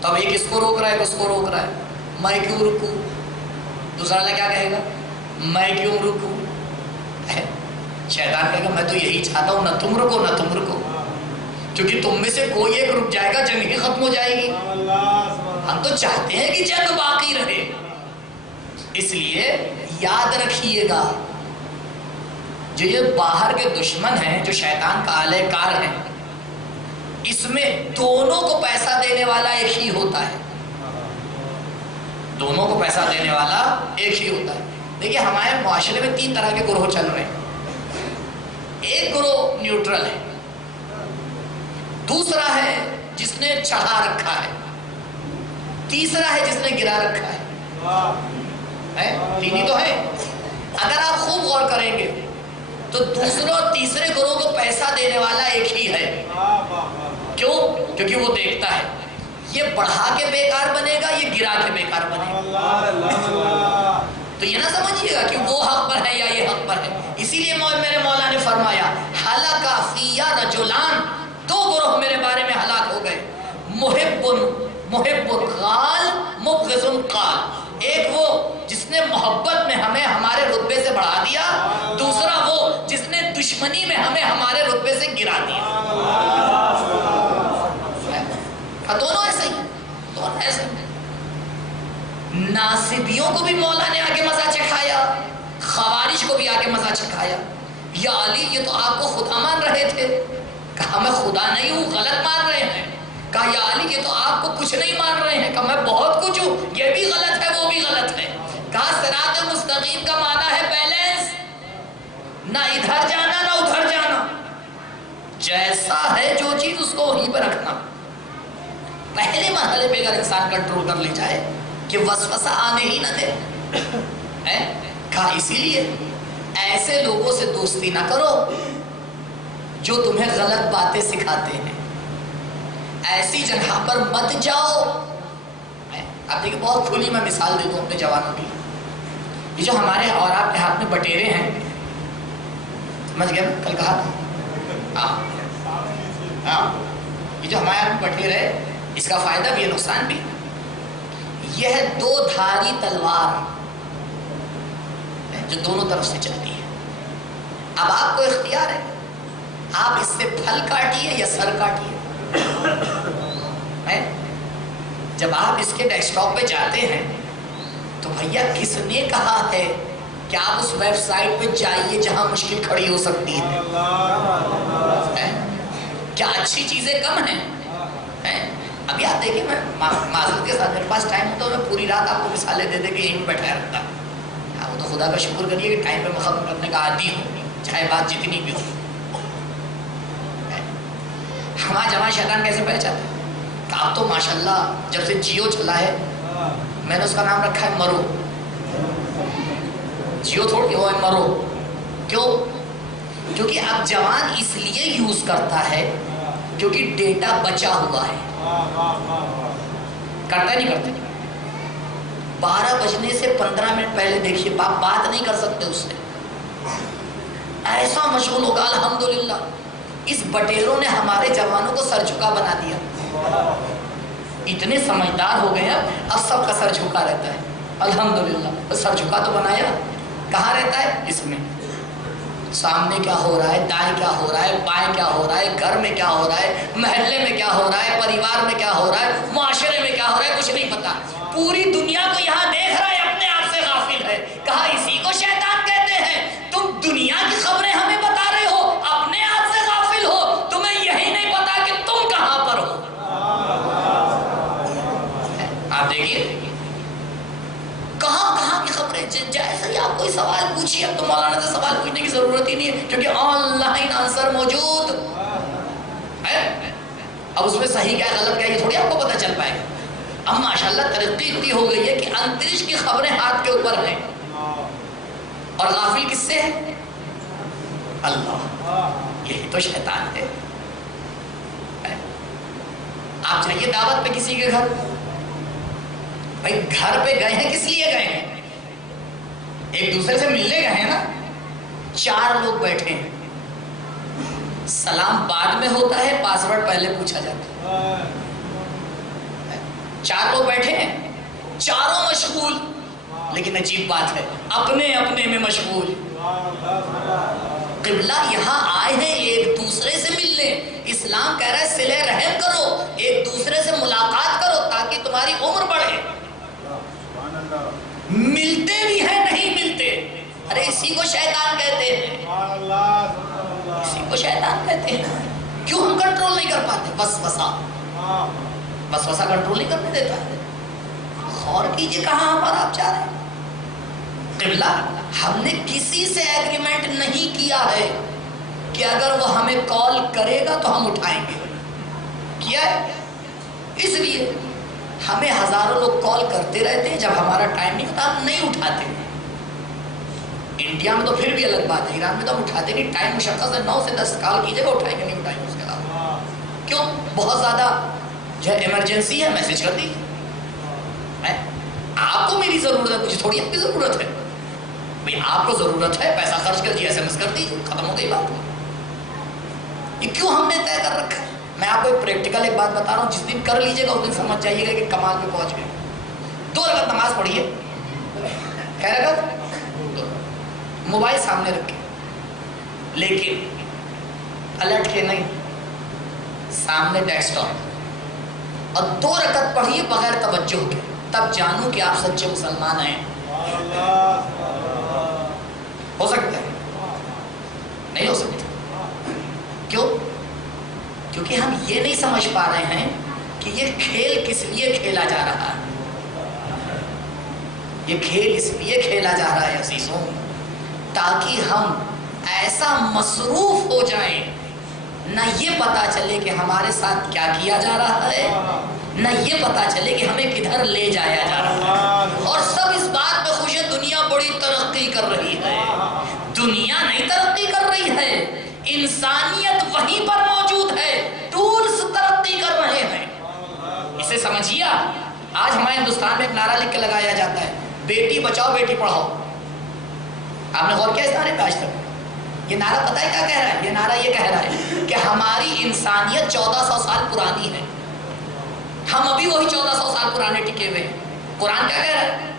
تو اب ایک اس کو روک رہا ہے، اس کو روک رہا ہے. میں کیوں رکوں؟ دوسرا والا کیا کہے گا؟ میں کیوں رکوں؟ شیطان کہے گا میں تو یہی چاہتا ہوں، نہ تم رکو نہ تم رکو، کیونکہ تم میں سے کوئی ایک رک جائے گا جنگ ہی ختم ہو جائے گی۔ ہم تو چاہتے ہیں کہ جنگ باقی رہے۔ اس لیے یاد رکھیے گا جو یہ باہر کے دشمن ہیں، جو شیطان کا اہل کار ہیں، اس میں دونوں کو پیسہ دینے والا ایک ہی ہوتا ہے، دونوں کو پیسہ دینے والا ایک ہی ہوتا ہے۔ دیکھیے ہمارے معاشرے میں 3 طرح کے گروہ چل رہے ہیں۔ ایک گروہ نیوٹرل ہے، دوسرا ہے جس نے چڑھا رکھا ہے، تیسرا ہے جس نے گرا رکھا ہے۔ تین ہی تو ہے۔ اگر آپ خوب غور کریں گے تو دوسرے اور تیسرے گروہ کو پیسہ دینے والا ایک ہی ہے۔ کیوں؟ کیونکہ وہ دیکھتا ہے یہ بڑھا کے بیکار بنے گا، یہ گرا کے بیکار بنے گا۔ تو یہ نہ سمجھیے گا کہ وہ حق پر ہے یا یہ حق پر ہے۔ اسی لیے میرے مولا نے فرمایا ہلاک فیہ رجلان، 2 گروہ میرے بارے میں ہلاک ہو گئے، محب قال مبغض قال۔ ایک وہ جس نے محبت میں ہمیں ہمارے رتبے سے بڑھا دیا، دوسرا وہ جس نے دشمنی میں ہمیں ہمارے رتبے سے گرا دیا۔ دونوں ایسے ہی، دونوں ایسے ہی۔ ناصبیوں کو بھی مولا نے آگے مزہ چکھایا، خوارج کو بھی آگے مزہ چکھایا۔ یا علی یہ تو آپ کو خدا مان رہے تھے، کہا میں خدا نہیں ہوں، غلط مان رہے ہیں۔ کہا یا علی یہ تو آپ کو کچھ نہیں مان رہے ہیں، کہا میں بہت کچھ ہوں، یہ بھی غلط ہے وہ بھی غلط ہے۔ کہا صراط مستقیم کا معنی ہے بیلنس، نہ ادھر جانا نہ ادھر جانا، جیسا ہے جو چیز اس کو وہیں پہ رکھنا۔ پہلے مرحلے پہ اگر انسان کنٹرول کر لے جائے کہ وسوسہ آنے ہی نہ دے، کہا اسی لیے ایسے لوگوں سے دوستی نہ کرو جو تمہیں غلط باتیں سکھاتے ہیں، ایسی جگہ پر مت جاؤ۔ اب دیکھیں بہت کھلی میں مثال دے دوں اپنے جوانوں کی، یہ جو ہمارے اور آپ کے ہاتھ میں بٹیرے ہیں، سمجھ گئے کل کہا تھا، ہاں یہ جو ہمارے ہاتھ میں بٹیرے ہے، اس کا فائدہ بھی ہے نقصان بھی۔ یہ ہے 2 دھاری تلوار جو دونوں طرف سے چلتی ہے۔ اب آپ کو اختیار ہے، آپ اس سے پھل کاٹیے یا سر کاٹیے۔ جب آپ اس کے ڈیسک ٹاپ پہ جاتے ہیں تو بھیا کس نے کہا ہے کہ آپ اس ویب سائٹ پہ جائیے جہاں مشکل کھڑی ہو سکتی ہے؟ کیا اچھی چیزیں کم ہیں؟ ابھی آپ دیکھیں، میں معذرت کے ساتھ میرے پاس ٹائم ہوتا ہے، میں پوری رات آپ کو مثالیں دے دے کے یہیں بیٹھایا رکھتا۔ وہ تو خدا کا شکر کریے کہ ٹائم پہ ختم کرنے کا عادی ہوں، چاہے بات جتنی بھی ہو۔ ہمارا جماعت شیطان کیسے پہچاتے؟ کہ آپ تو ماشاءاللہ جب سے جیو چلا ہے، میں نے اس کا نام رکھا ہے مرو۔ جیو تھوڑی وہ ہے مرو۔ کیوں؟ کیونکہ اب جوان اس لیے یوز کرتا ہے کیونکہ ڈیٹا بچا ہوا ہے۔ کرتا نہیں کرتا 12 بجنے سے 15 منٹ پہلے دیکھیے، بات نہیں کر سکتے اس سے، ایسا مشغول ہوگا۔ الحمدللہ اس بٹیروں نے ہمارے جوانوں کو سر جھکا بنا دیا، اتنے سمجھدار ہو گئے اب سب کا سر جھکا رہتا ہے۔ الحمدللہ سر جھکا تو بنایا، کہاں رہتا ہے؟ اس میں سامنے کیا ہو رہا ہے، دائیں کیا ہو رہا ہے، بائیں کیا ہو رہا ہے، گھر میں کیا ہو رہا ہے، محلے میں کیا ہو رہا ہے، پریوار میں کیا ہو رہا ہے، معاشرے میں کیا ہو رہا ہے، کچھ نہیں پتا۔ پوری دنیا کو یہاں دیکھ رہا ہے، اپنے آپ سے غافل ہے۔ کہا اسی کو شیطان کہتے ہیں، تم دنیا کی خبریں ہمیں بتا رہے ہو، اپنے آپ سے غافل ہو، تمہیں یہی نہیں پتا کہ تم کہاں پر ہو۔ آپ دیکھیے کہاں کہاں کی خبریں، جیسے ہی آپ کوئی سوال پوچھیے، اب تو مولانا سے سوال پوچھنے کی ضرورت ہی نہیں ہے کیونکہ آن لائن آنسر موجود ہے۔ اب اس میں صحیح کیا غلط کیا یہ تھوڑی آپ کو پتہ چل پائے گا۔ اب ماشاءاللہ ترقی اتنی ہو گئی ہے کہ انترکش کی خبریں ہاتھ کے اوپر ہیں، اور غافل کس سے ہے؟ اللہ۔ یہی تو شیطان ہے۔ آپ جائیے دعوت پہ کسی کے گھر، بھائی گھر پہ گئے ہیں کس لیے گئے ہیں؟ ایک دوسرے سے ملنے گئے ہیں نا۔ 4 لوگ بیٹھے ہیں، سلام بعد میں ہوتا ہے، پاسورڈ پہلے پوچھا جاتا ہے۔ 4 لوگ بیٹھے ہیں، چاروں مشغول، لیکن عجیب بات ہے اپنے اپنے میں مشغول۔ قبلہ یہاں آئے ہیں ایک دوسرے سے ملنے. اسلام کہہ رہا ہے صلہ رحم کرو, ایک دوسرے سے ملاقات کرو تاکہ تمہاری عمر بڑھے. ملتے بھی ہیں نہیں ملتے, ارے اسی کو شیطان کہتے ہیں, اسی کو شیطان کہتے ہیں. کیوں ہم کنٹرول نہیں کر پاتے؟ وسوسہ کنٹرول نہیں کرنے دیتا. غور کیجئے کہاں ہمارا آپ جا رہے ہیں. قبلہ ہم نے کسی سے ایگریمنٹ نہیں کیا ہے کہ اگر وہ ہمیں کال کرے گا تو ہم اٹھائیں گے. کیا ہے؟ اس لیے ہمیں ہزاروں لوگ کال کرتے رہتے ہیں, جب ہمارا ٹائم نہیں ہوتا ہم نہیں اٹھاتے. انڈیا میں تو پھر بھی الگ بات ہے, ایران میں تو ہم اٹھاتے نہیں. ٹائم مشخص ہے, 9 سے 10 کال کیجیے گا, اٹھائیں گے نہیں اٹھائیں گے اس کے علاوہ. کیوں؟ بہت زیادہ جو ہے ایمرجنسی ہے, میسج کر دیجیے. آپ کو میری ضرورت ہے, مجھے تھوڑی آپ کی ضرورت ہے. بھئی آپ کو ضرورت ہے, پیسہ خرچ کر دیجیے, SMS کر دیجیے, ختم ہو گئی بات. یہ کیوں ہم نے طے کر رکھا ہے؟ میں آپ کو ایک پریکٹیکل ایک بات بتا رہا ہوں, جس دن کر لیجیے گا اس دن سمجھ جائیے گا کہ کمال پہ پہنچ گئے. 2 رکعت نماز پڑھیے, کہہ رکعت, موبائل سامنے رکھے, لیکن الٹ کے نہیں, سامنے ڈیسک ٹاپ, اور 2 رکعت پڑھیے بغیر توجہ کے. تب جانو کہ آپ سچے مسلمان ہیں. ہو سکتا ہے؟ نہیں ہو سکتا. کیوں؟ کیونکہ ہم یہ نہیں سمجھ پا رہے ہیں کہ یہ کھیل کس لیے کھیلا جا رہا ہے. یہ کھیل اس لیے کھیلا جا رہا ہے عزیزوں, تاکہ ہم ایسا مصروف ہو جائیں, نہ یہ پتا چلے کہ ہمارے ساتھ کیا کیا جا رہا ہے, نہ یہ پتا چلے کہ ہمیں کدھر لے جایا جا رہا ہے. اور سب اس بات پہ خوش ہے دنیا بڑی ترقی کر رہی ہے. دنیا نہیں ترقی کر رہی ہے, انسانیت وہیں پر موجود ہے, ٹولز ترقی کر رہے ہیں. اسے سمجھیے. آج ہمارے ہندوستان میں ایک نعرہ لکھ کے لگایا جاتا ہے, بیٹی بچاؤ بیٹی پڑھاؤ. آپ نے غور کیا اس نعرے پہ آج تک؟ یہ نعرہ پتہ ہے کیا کہہ رہا ہے؟ یہ نعرہ یہ کہہ رہا ہے کہ ہماری انسانیت 1400 سال پرانی ہے, ہم ابھی وہی 1400 سال پرانے ٹکے ہوئے ہیں. قرآن کیا کہہ رہا ہے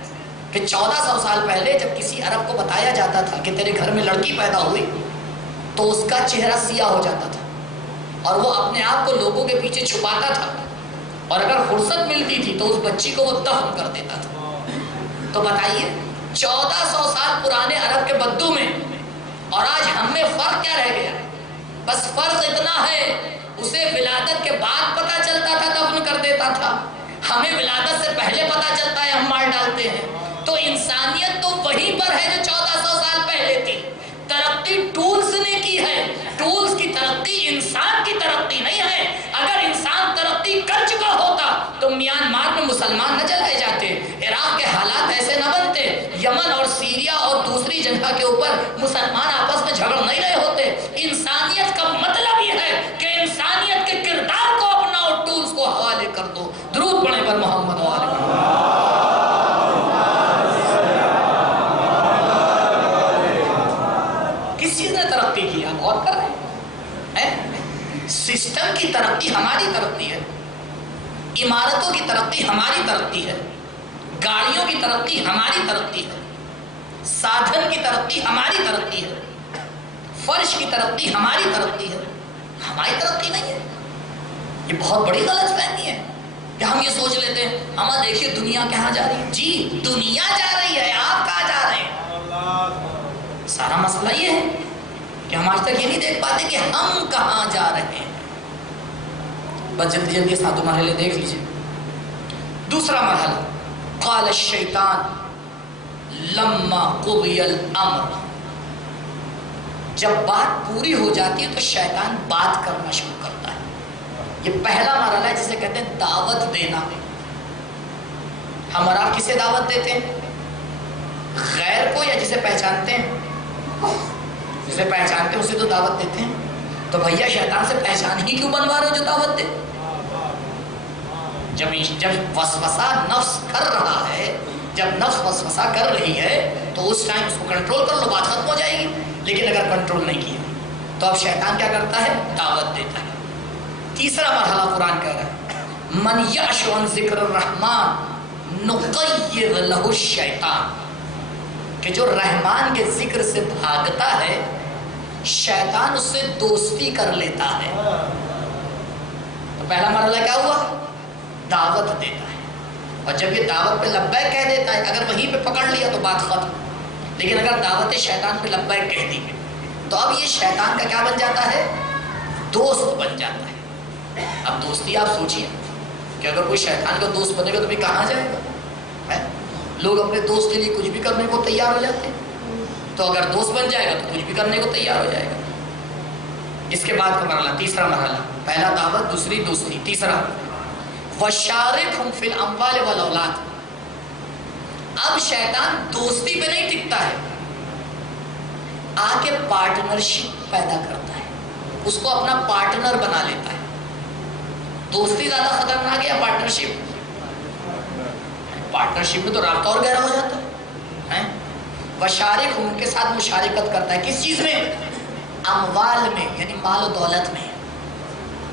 کہ 1400 سال پہلے جب کسی عرب کو بتایا جاتا تھا کہ تیرے گھر میں لڑکی پیدا ہوئی تو اس کا چہرہ سیاہ ہو جاتا تھا, اور وہ اپنے آپ کو لوگوں کے پیچھے چھپاتا تھا, اور اگر فرصت ملتی تھی تو اس بچی کو وہ دفن کر دیتا تھا. تو بتائیے 1400 سال پرانے عرب کے بدو میں اور آج ہم میں فرق کیا رہ گیا؟ بس فرق اتنا ہے, اسے ولادت کے بعد پتہ چلتا تھا دفن کر دیتا تھا, ہمیں ولادت سے پہلے پتہ چلتا ہے ہم مار ڈالتے ہیں. تو انسانیت تو وہیں پر ہے جو 1400 سال پہلے تھی. ترقی ٹولز نے کی ہے, ٹولز کی ترقی انسان کی ترقی نہیں ہے. اگر انسان ترقی کر چکا ہوتا تو میانمار میں مسلمان نہ جلائے جاتے, عراق کے حالات ایسے نہ بنتے, یمن اور سیریا اور دوسری جگہ کے اوپر مسلمان آپس میں جھگڑ نہیں رہے ہوتے. انسانیت کا مطلب یہ ہے کہ انسانیت کے کردار کو اپناؤ, ٹولز کو حوالے کر دو. درود پڑھیں پر محمد و آل محمد. کس چیز نے ترقی کی؟ ہم غور کر رہے ہیں. سسٹم کی ترقی ہماری ترقی ہے, عمارتوں کی ترقی ہماری ترقی ہے, گاڑیوں کی ترقی ہماری ترقی ہے, سادھن کی ترقی ہماری ترقی ہے, فرش کی ترقی ہماری ترقی ہے, ہماری ترقی نہیں ہے. یہ بہت بڑی غلط فہمی ہے کہ ہم یہ سوچ لیتے ہیں اما دیکھیے دنیا کہاں جا رہی ہے. جی دنیا جا رہی ہے, آپ کہاں جا رہے ہیں؟ سارا مسئلہ یہ ہے کہ ہم آج تک یہ نہیں دیکھ پاتے کہ ہم کہاں جا رہے ہیں. بس جلدی جلدی ساتھ مرحلے دیکھ لیجیے. دوسرا مرحلہ, قال الشیطان لما قضی الامر. جب بات پوری ہو جاتی ہے تو شیطان بات کرنا شروع کرتا ہے. یہ پہلا مرحلہ ہے جسے کہتے ہیں دعوت دینا. ہم اور آپ کسے دعوت دیتے ہیں؟ غیر کو یا جسے پہچانتے ہیں؟ جسے پہچانتے ہیں اسے تو دعوت دیتے ہیں. تو بھیا شیطان سے پہچان ہی کیوں بنوا رہے ہو جو دعوت دے؟ جب وسوسہ نفس کر رہا ہے, جب نفس وسوسہ کر رہی ہے تو اس ٹائم اس کو کنٹرول کر لو, بات ختم ہو جائے گی. لیکن اگر کنٹرول نہیں کیا تو اب شیطان کیا کرتا ہے؟ دعوت دیتا ہے. تیسرا مرحلہ قرآن کہہ رہا ہے من یعش عن ذکر الرحمن نقید لہ الشیطان, کہ جو رحمان کے ذکر سے بھاگتا ہے شیطان اس سے دوستی کر لیتا ہے. تو پہلا مرحلہ کیا ہوا؟ دعوت دیتا ہے. اور جب یہ دعوت پہ لبیک کہہ دیتا ہے، اگر وہیں پہ پکڑ لیا تو بات ختم. لیکن اگر دعوت شیطان پہ لبیک کہہ دی تو اب یہ شیطان کا کیا بن جاتا ہے؟ دوست بن جاتا ہے. اب دوستی آپ سوچیے کہ اگر کوئی شیطان کا دوست بنے گا تو بھی کہاں جائے گا؟ لوگ اپنے دوست کے لیے کچھ بھی کرنے کو تیار ہو جاتے ہیں. تو اگر دوست بن جائے گا تو کچھ بھی کرنے کو تیار ہو جائے گا. اس کے بعد کا مرحلہ، تیسرا مرحلہ، پہلا دعوت، دوسری دوستی، تیسرا وَشَارِكْهُمْ فِي الْأَمْوَالِ وَالْأَوْلَادِ. اب شیطان دوستی پہ نہیں ٹکتا ہے، آ کے پارٹنرشپ پیدا کرتا ہے، اس کو اپنا پارٹنر بنا لیتا ہے. دوستی زیادہ خطرناک ہے پارٹنرشپ؟ پارٹنرشپ میں تو رابطہ اور گہرا ہو جاتا ہے. وشارک ان کے ساتھ مشارکت کرتا ہے. کس چیز میں؟ اموال میں، یعنی مال و دولت میں.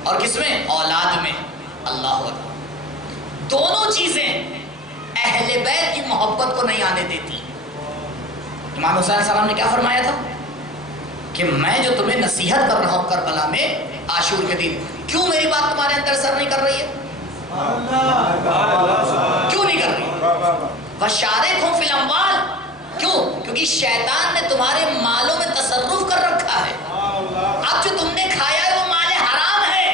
اور کس میں؟ اولاد میں. اللہ اکبر. دونوں چیزیں اہل بیت کی محبت کو نہیں آنے دیتی. امام حسین علیہ السلام نے کیا فرمایا تھا کہ میں جو تمہیں نصیحت کر رہا ہوں کربلا میں عاشور کے دن، کیوں میری بات تمہارے اندر اثر نہیں کر رہی ہے؟ کیوں نہیں کر رہی؟ وَشَارِكْهُمْ فِي الْأَمْوَالِ. کیوں؟ کیونکہ شیطان نے تمہارے مالوں میں تصرف کر رکھا ہے. اب جو تم نے کھایا ہے وہ مال حرام ہے.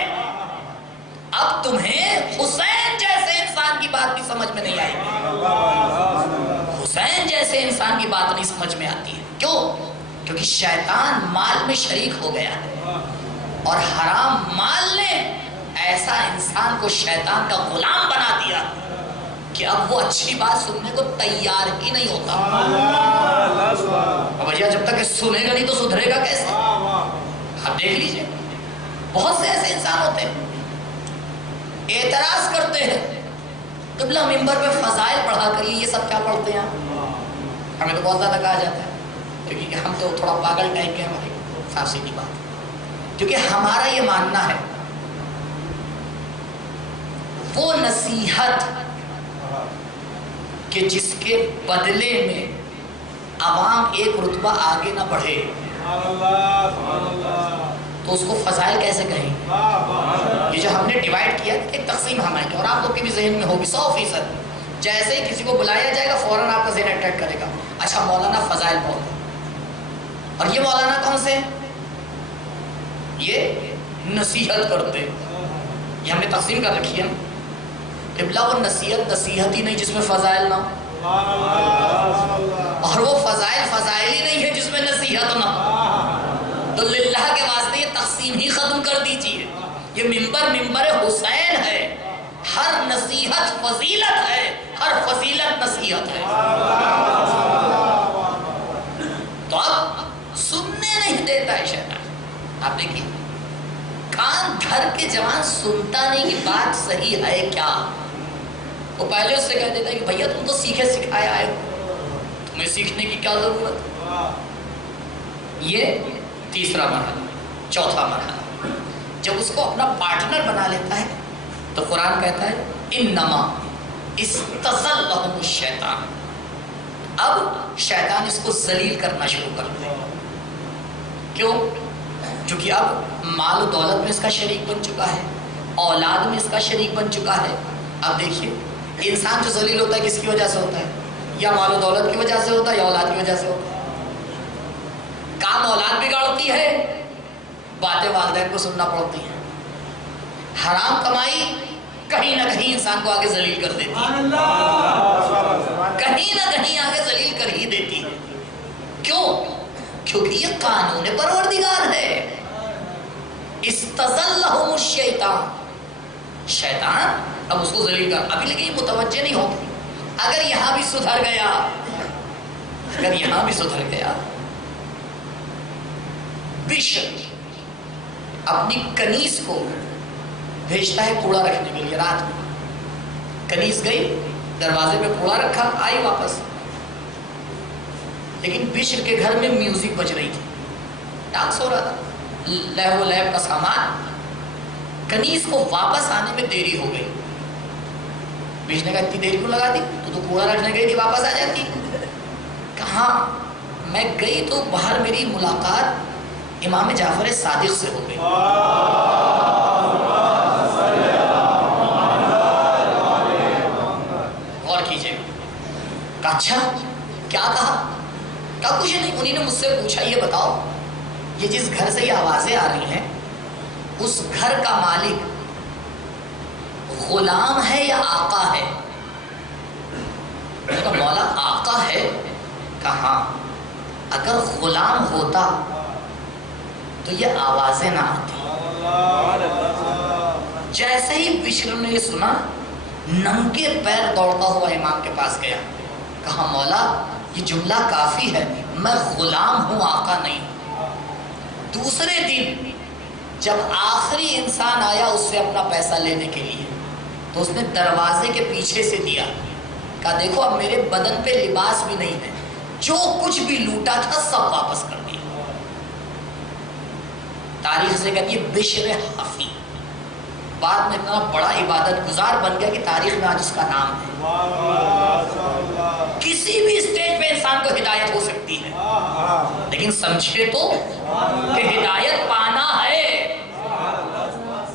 اب تمہیں حسین جیسے انسان کی بات بھی سمجھ میں نہیں آئے گی. حسین جیسے انسان کی بات نہیں سمجھ میں آتی ہے. کیوں؟ کیونکہ شیطان مال میں شریک ہو گیا ہے، اور حرام مال نے ایسا انسان کو شیطان کا غلام بنا دیا کہ اب وہ اچھی بات سننے کو تیار ہی نہیں ہوتا. اب بھیا جب تک سنے گا نہیں تو سدھرے گا کیسے؟ آپ دیکھ لیجئے بہت سے ایسے انسان ہوتے ہیں اعتراض کرتے ہیں، قبلہ منبر پہ فضائل پڑھا کریے، یہ سب کیا پڑھتے ہیں؟ ہمیں تو بہت زیادہ کہا جاتا ہے کیونکہ ہم تو تھوڑا پاگل ٹائپ کے ہیں. ہماری صاف سیدھی بات، کیونکہ ہمارا یہ ماننا ہے وہ نصیحت کہ جس کے بدلے میں عوام ایک رتبہ آگے نہ بڑھے تو اس کو فضائل کیسے کہیں؟ یہ جو ہم نے ڈیوائڈ کیا ایک تقسیم ہماری، اور آپ لوگ کے بھی ذہن میں ہوگی 100%. جیسے ہی کسی کو بلایا جائے گا فوراً آپ کا ذہن اٹریکٹ کرے گا، اچھا مولانا فضائل بول رہے. اور یہ مولانا کون سے؟ یہ نصیحت کرتے. یہ ہم نے تقسیم کر رکھی ہے. قبلہ وہ نصیحت ہی نہیں جس میں فضائل نہ ہو، اور وہ فضائل ہی نہیں ہے جس میں نصیحت نہ ہو. تو للہ کے واسطے یہ تقسیم ہی ختم کر دیجیے. یہ ممبر حسین ہے. ہر نصیحت فضیلت ہے، ہر فضیلت نصیحت ہے. تو اب سننے نہیں دیتا ہے شیطان. آپ دیکھیے کان دھر کے جوان سنتا نہیں کہ بات صحیح ہے کیا. وہ پہلے اس سے کہہ دیتا ہے کہ بھیا تم تو سیکھے سکھائے آئے ہو، تمہیں سیکھنے کی کیا ضرورت. یہ تیسرا مرحلہ. چوتھا مرحلہ جب اس کو اپنا پارٹنر بنا لیتا ہے تو قرآن کہتا ہے انما استزلہم الشیطان. اب شیطان اس کو ذلیل کرنا شروع کر دے. کیوں؟ کیونکہ اب مال و دولت میں اس کا شریک بن چکا ہے، اولاد میں اس کا شریک بن چکا ہے. اب دیکھیے انسان جو ذلیل ہوتا ہے کس کی وجہ سے ہوتا ہے؟ یا مال و دولت کی وجہ سے ہوتا ہے یا اولاد کی وجہ سے ہوتا ہے. کام اولاد بگاڑتی ہے، باتیں والدین کو سننا پڑتی ہیں. حرام کمائی کہیں نہ کہیں انسان کو آگے ذلیل کر دیتی ہے، کہیں نہ کہیں آگے ذلیل کر ہی دیتی ہے. کیوں؟ کیونکہ یہ قانون پروردگار ہے. استزلہم الشیطان. شیطان اب اس کو ذلیل کر. ابھی لیکن یہ متوجہ نہیں ہوتی. اگر یہاں بھی سدھر گیا بشر اپنی کنیز کو بھیجتا ہے کوڑا رکھنے کے لیے. رات میں کنیز گئی، دروازے پہ کوڑا رکھا، آئی واپس. لیکن بشر کے گھر میں میوزک بج رہی تھی، ڈانس ہو رہا تھا، لہو لہب کا سامان. کنیز کو واپس آنے میں دیری ہو گئی. بشر نے کہا اتنی دیری کو لگا دی، تو کوڑا رکھنے گئی تھی، واپس آ جاتی. کہاں میں گئی تو باہر میری ملاقات امام جعفر صادق سے ہو گئی. غور کیجئے. اچھا کیا کہا؟ کہا کچھ نہیں. انہی نے مجھ سے پوچھا یہ بتاؤ یہ جس گھر سے یہ آوازیں آ رہی ہیں اس گھر کا مالک غلام ہے یا آقا ہے؟ میں نے کہا مولا آقا ہے. کہا ہاں اگر غلام ہوتا تو یہ آوازیں نہ آتی. جیسے ہی بشر نے یہ سنا ننگے پیر دوڑتا ہوا امام کے پاس گیا. کہا مولا یہ جملہ کافی ہے, میں غلام ہوں آقا نہیں. دوسرے دن جب آخری انسان آیا اس سے اپنا پیسہ لینے کے لیے تو اس نے دروازے کے پیچھے سے دیا. کہا دیکھو اب میرے بدن پہ لباس بھی نہیں ہے, جو کچھ بھی لوٹا تھا سب واپس کر دیا. تاریخ سے کہتی ہے بشر حفی. بعد میں اتنا بڑا عبادت گزار بن گیا کہ تاریخ میں آج اس کا نام ہے. کسی بھی اسٹیج پہ انسان کو ہدایت ہو سکتی ہے, لیکن سمجھے تو کہ ہدایت پانا ہے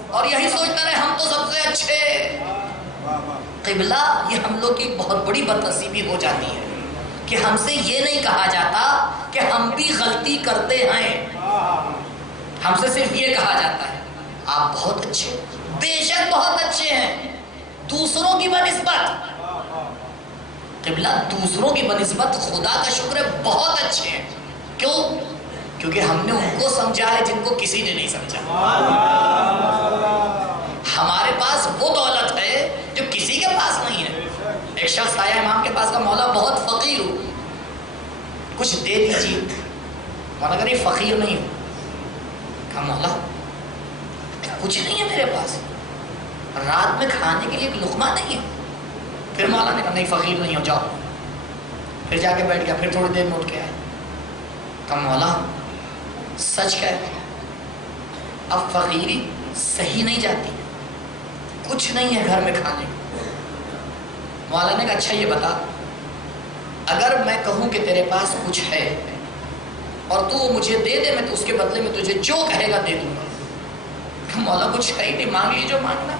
اور یہی سوچتا رہے ہم تو سب سے اچھے. قبلہ یہ ہم لوگ کی بہت بڑی بدنصیبی ہو جاتی ہے کہ ہم سے یہ نہیں کہا جاتا کہ ہم بھی غلطی کرتے ہیں. ہم سے صرف یہ کہا جاتا ہے آپ بہت اچھے, بے شک بہت اچھے ہیں, دوسروں کی بنسبت. قبلہ دوسروں کی بنسبت خدا کا شکر ہے بہت اچھے ہیں. کیوں؟ کیونکہ ہم نے ان کو سمجھا ہے جن کو کسی نے نہیں سمجھا. ہمارے پاس وہ دولت ہے جو کسی کے پاس نہیں ہے. ایک شخص آیا امام کے پاس, کا مولا بہت فقیر ہوں, کچھ دے دیجیے. مولا کہ نہیں فقیر نہیں ہوں. کہا مولا کچھ نہیں ہے میرے پاس, رات میں کھانے کے لیے ایک لقمہ نہیں ہے. پھر مولا نے کہا نہیں فقیر نہیں ہو, جاؤ. پھر جا کے بیٹھ گیا. پھر تھوڑی دیر میں اٹھ کے آئے. کہا مولا سچ کہتے ہیں اب فقیری صحیح نہیں جاتی, کچھ نہیں ہے گھر میں کھانے کو. مولا نے کہا اچھا یہ بتا اگر میں کہوں کہ تیرے پاس کچھ ہے اور تو مجھے دے دے, میں تو اس کے بدلے میں تجھے جو کہے گا دے دوں گا. مولا کچھ ہے ہی نہیں, مانگ لی جو مانگنا.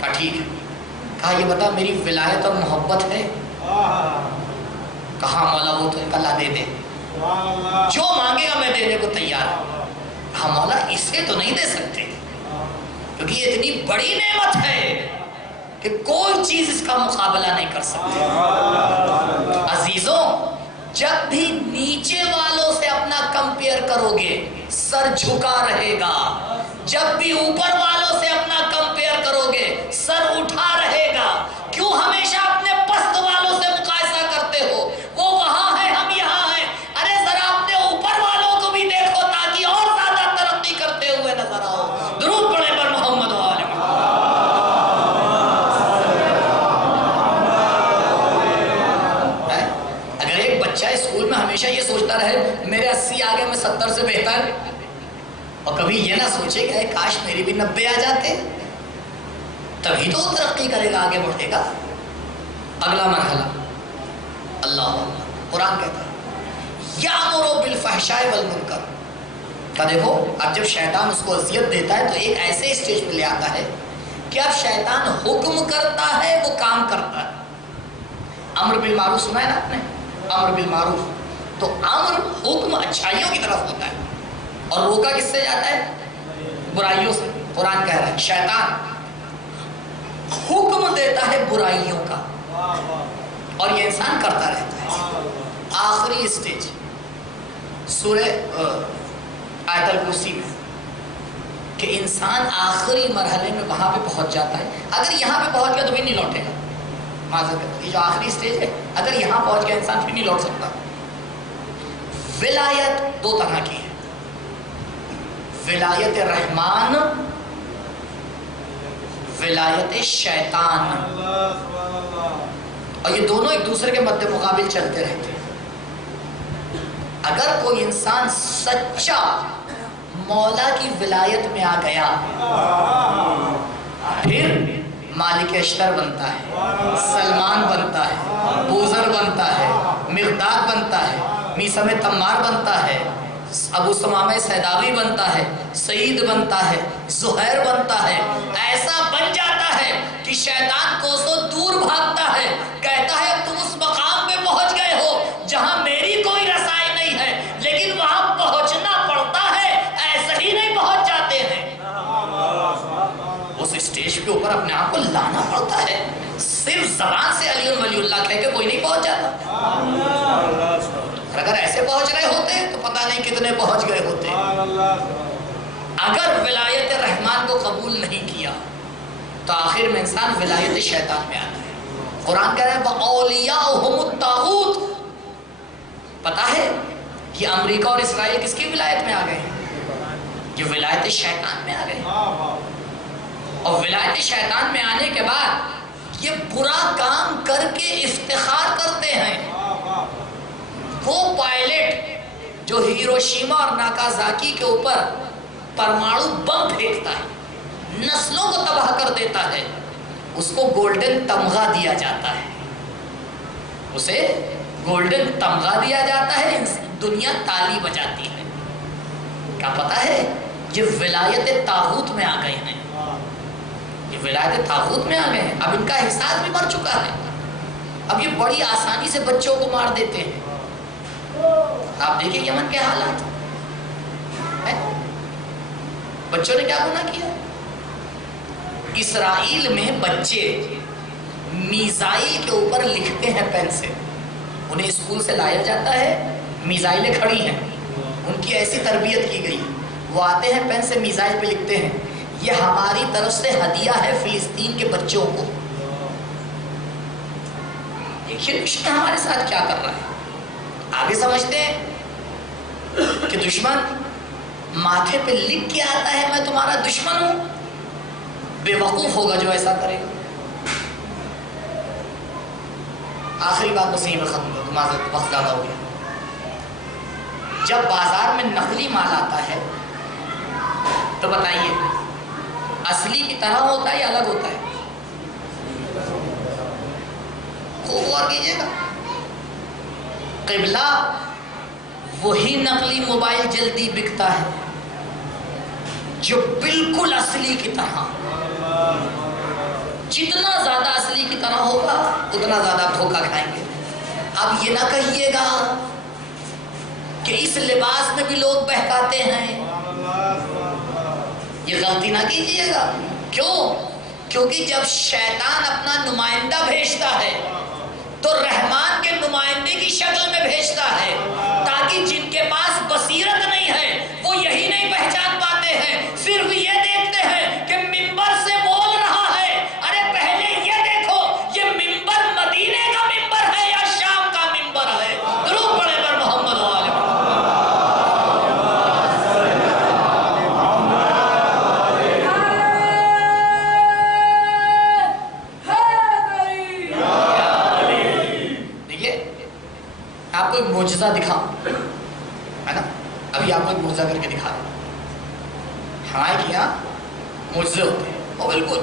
کہا ٹھیک ہے. کہا یہ بتا میری ولایت اور محبت ہے؟ کہا مولا وہ تو اللہ دے دے, جو مانگے گا میں دینے کو تیار ہوں. کہا مولا اسے تو نہیں دے سکتے کیونکہ یہ اتنی بڑی نعمت ہے کہ کوئی چیز اس کا مقابلہ نہیں کر سکتی. عزیزوں جب بھی نیچے والوں سے اپنا کمپیئر کرو گے سر جھکا رہے گا, جب بھی اوپر والوں سے اپنا کمپیئر کرو گے سر اٹھا رہے گا. کیوں ہمیشہ اپنے پست والوں سے مقایسہ کرتے ہو؟ وہ وہاں ہے ہم یہاں ہیں. ارے ذرا اپنے اوپر والوں کو بھی دیکھو تاکہ اور زیادہ ترقی کرتے ہوئے نظر آؤ. درود پڑھے پر محمد و آل محمد. اگر ایک بچہ اسکول میں ہمیشہ یہ سوچتا رہے میرے 80 آگے میں 70 سے بہتر, اور کبھی یہ نہ سوچے کہ کاش میری بھی 90 آ جاتے, تبھی تو وہ ترقی کرے گا, آگے بڑھے گا. اگلا مرحلہ اللہ قرآن کہتا ہے یامر بالفحشاء والمنکر. کا دیکھو اب جب شیطان اس کو اذیت دیتا ہے تو ایک ایسے اسٹیج پہ لے آتا ہے کہ اب شیطان حکم کرتا ہے وہ کام کرتا ہے. امر بالمعروف سنا ہے نا آپ نے, امر بالمعروف, تو امر حکم اچھائیوں کی طرف ہوتا ہے اور روکا کس سے جاتا ہے؟ برائیوں سے. قرآن کہہ رہا ہے شیطان حکم دیتا ہے برائیوں کا اور یہ انسان کرتا رہتا ہے. آخری اسٹیج سورہ آیت الکرسی میں کہ انسان آخری مرحلے میں وہاں پہ پہنچ جاتا ہے. اگر یہاں پہ پہنچ گیا تو بھی نہیں لوٹے گا. یہ جو آخری اسٹیج ہے اگر یہاں پہنچ گیا انسان پھر نہیں لوٹ سکتا. ولایت دو طرح کی ہے, ولایت رحمان, ولایت شیطان, اور یہ دونوں ایک دوسرے کے مد مقابل چلتے رہتے ہیں. اگر کوئی انسان سچا مولا کی ولایت میں آ گیا پھر مالک اشتر بنتا ہے, سلمان بنتا ہے, بوذر بنتا ہے, مقداد بنتا ہے, میثم تمار بنتا ہے, ابو سمامہ سیداوی بنتا ہے، سعید بنتا ہے، زہیر بنتا ہے، ایسا بن جاتا ہے کہ شیطان کوسوں دور بھاگتا ہے، کہتا ہے تم اس مقام پہ پہنچ گئے ہو جہاں میری کوئی رسائی نہیں ہے، لیکن وہاں پہنچنا پڑتا ہے، ایسے ہی نہیں پہنچ جاتے ہیں۔ اس اسٹیج کے اوپر اپنے آپ کو لانا پڑتا ہے، صرف زبان سے علی ولی اللہ کہہ کے کوئی نہیں پہنچ جاتا۔ اگر ایسے پہنچ رہے ہوتے تو پتہ نہیں کتنے پہنچ گئے ہوتے۔ اگر ولایت رحمان کو قبول نہیں کیا تو آخر میں انسان ولایت شیطان میں آتا ہے۔ قرآن کہہ رہا ہے وَأَوْلِيَاؤُهُمُ الطَّاغُوتُ۔ پتہ ہے یہ امریکہ اور اسرائیل کس کی ولایت میں آ گئے ہیں؟ یہ ولایت شیطان میں آ گئے ہیں، اور ولایت شیطان میں آنے کے بعد یہ برا کام کر کے افتخار کرتے ہیں۔ وہ پائلٹ جو ہیروشیما اور ناکازاکی کے اوپر پرمانو بم پھینکتا ہے، نسلوں کو تباہ کر دیتا ہے، اس کو گولڈن تمغہ دیا جاتا ہے، اسے گولڈن تمغہ دیا جاتا ہے، دنیا تالی بجاتی ہے۔ کیا پتا ہے یہ ولایت طاغوت میں آ گئے ہیں، یہ ولایت طاغوت میں آ گئے ہیں۔ اب ان کا احساس بھی مر چکا ہے، اب یہ بڑی آسانی سے بچوں کو مار دیتے ہیں۔ آپ دیکھیں یمن کے حالات، بچوں نے کیا گناہ کیا؟ اسرائیل میں بچے میزائل کے اوپر لکھتے ہیں پین سے، انہیں اسکول سے لایا جاتا ہے، میزائلیں کھڑی ہیں، ان کی ایسی تربیت کی گئی، وہ آتے ہیں پین سے میزائل پہ لکھتے ہیں یہ ہماری طرف سے ہدیہ ہے فلسطین کے بچوں کو۔ دیکھیے دشمن ہمارے ساتھ کیا کر رہا ہے۔ آگے سمجھتے ہیں کہ دشمن ماتھے پہ لکھ کے آتا ہے میں تمہارا دشمن ہوں، بے وقوف ہوگا جو ایسا کرے گا۔ آخری بات بس یہیں پہ ختم کر دوں، معذرت وقت زیادہ ہو گیا۔ جب بازار میں نقلی مال آتا ہے تو بتائیے اصلی کی طرح ہوتا ہے یا الگ ہوتا ہے؟ خوب غور کیجیے گا۔ قبلہ وہی نقلی موبائل جلدی بکتا ہے جو بالکل اصلی کی طرح، جتنا زیادہ اصلی کی طرح ہوگا اتنا زیادہ دھوکہ کھائیں گے۔ اب یہ نہ کہیے گا کہ اس لباس میں بھی لوگ بہکاتے ہیں، یہ غلطی نہ کیجیے گا۔ کیوں؟ کیونکہ جب شیطان اپنا نمائندہ بھیجتا ہے تو رحمان کے نمائندے کی شکل میں بھیجتا ہے، تاکہ جن کے پاس بصیرت نہیں ہے وہ یہی نہیں پہچان پاتے ہیں، صرف یہ دیکھتے ہیں کہ ممبر سے بول رہا ہے۔ ارے پہلے یہ دیکھو یہ ممبر مدینے کا ممبر ہے یا شام کا ممبر ہے؟ درود پڑھے پر محمد و آل ایک معجزہ دکھاؤں، ہے نا؟ ابھی آپ کو ایک معجزہ کر کے دکھا رہا ہوں۔ ہمارے یہاں معجزے ہوتے ہیں، اور بالکل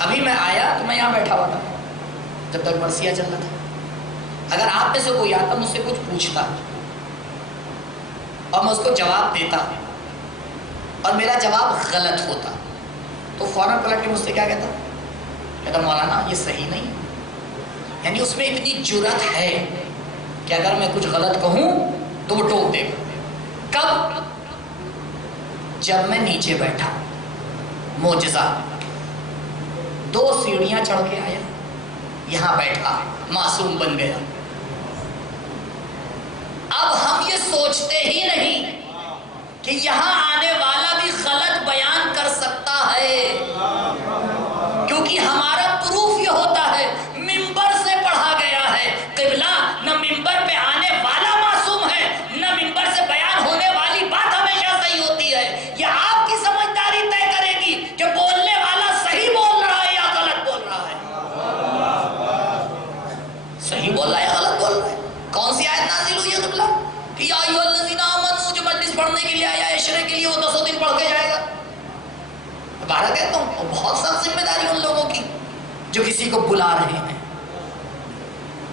ابھی میں آیا تو میں یہاں بیٹھا ہوا تھا جب تک مرثیہ چل رہا تھا۔ اگر آپ میں سے کوئی آتا مجھ سے کچھ پوچھتا اور میں اس کو جواب دیتا اور میرا جواب غلط ہوتا تو فوراً پلٹ کے مجھ سے کیا کہتا مولانا یہ صحیح نہیں۔ یعنی اس میں اتنی جرأت ہے کہ اگر میں کچھ غلط کہوں تو وہ ٹوک دے گا۔ کب؟ جب میں نیچے بیٹھا، معجزہ، 2 سیڑھیاں چڑھ کے آیا، یہاں بیٹھا، معصوم بن گیا۔ اب ہم یہ سوچتے ہی نہیں کہ یہاں آنے والا بھی غلط بیان کر سکتا ہے، کیونکہ ہمارا پروف یہ ہوتا ہے ممبر سے پڑھا گیا ہے۔ قبلہ نہ ممبر پہ آنے والا معصوم ہے، نہ ممبر سے بیان ہونے والی بات ہمیشہ صحیح ہوتی ہے۔ یہ آپ کی سمجھداری طے کرے گی کہ بولنے والا صحیح بول رہا ہے یا غلط بول رہا ہے، صحیح بول رہا ہے یا غلط بول رہا ہے۔ کون سی آیت نازل ہوئی ہے قبلہ کہ یا ایھا الذین آمنوا، جو مجلس پڑھنے کے لیے آیا عشرے کے لیے وہ 10 دن پڑھ کے جائے گا۔ دوبارہ کہتا ہوں اور بہت سخت ذمہ داری ان لوگوں کی جو کسی کو بلا رہے ہیں،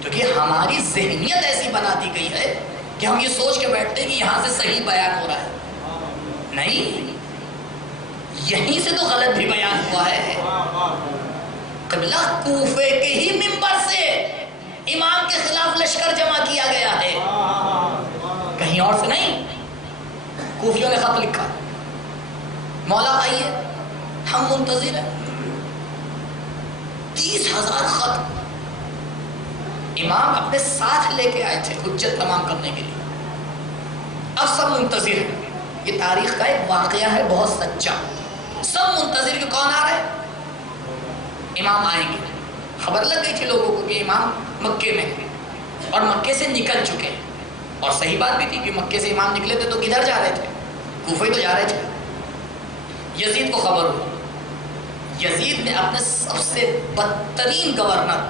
کیونکہ ہماری ذہنیت ایسی بنا دی گئی ہے کہ ہم یہ سوچ کے بیٹھتے ہیں کہ یہاں سے صحیح بیان ہو رہا ہے، نہیں، یہیں سے تو غلط بھی بیان ہوا ہے۔ قبلہ کوفے کے ہی منبر سے امام کے خلاف لشکر جمع کیا گیا ہے، کہیں اور سے نہیں۔ کوفیوں نے خط لکھا، مولا آئیے ہم منتظر ہیں۔ 30,000 خط امام اپنے ساتھ لے کے آئے تھے حجت تمام کرنے کے لیے۔ اب سب منتظر ہیں، یہ تاریخ کا ایک واقعہ ہے بہت سچا۔ سب منتظر کہ کون آ رہا ہے، امام آئیں گے۔ خبر لگ گئی تھی لوگوں کو کہ امام مکے میں ہیں اور مکے سے نکل چکے ہیں، اور صحیح بات بھی تھی کہ مکے سے امام نکلے تھے تو کدھر جا رہے تھے، کوفے تو جا رہے تھے۔ یزید کو خبر ہوئی، یزید نے اپنے سب سے بدترین گورنر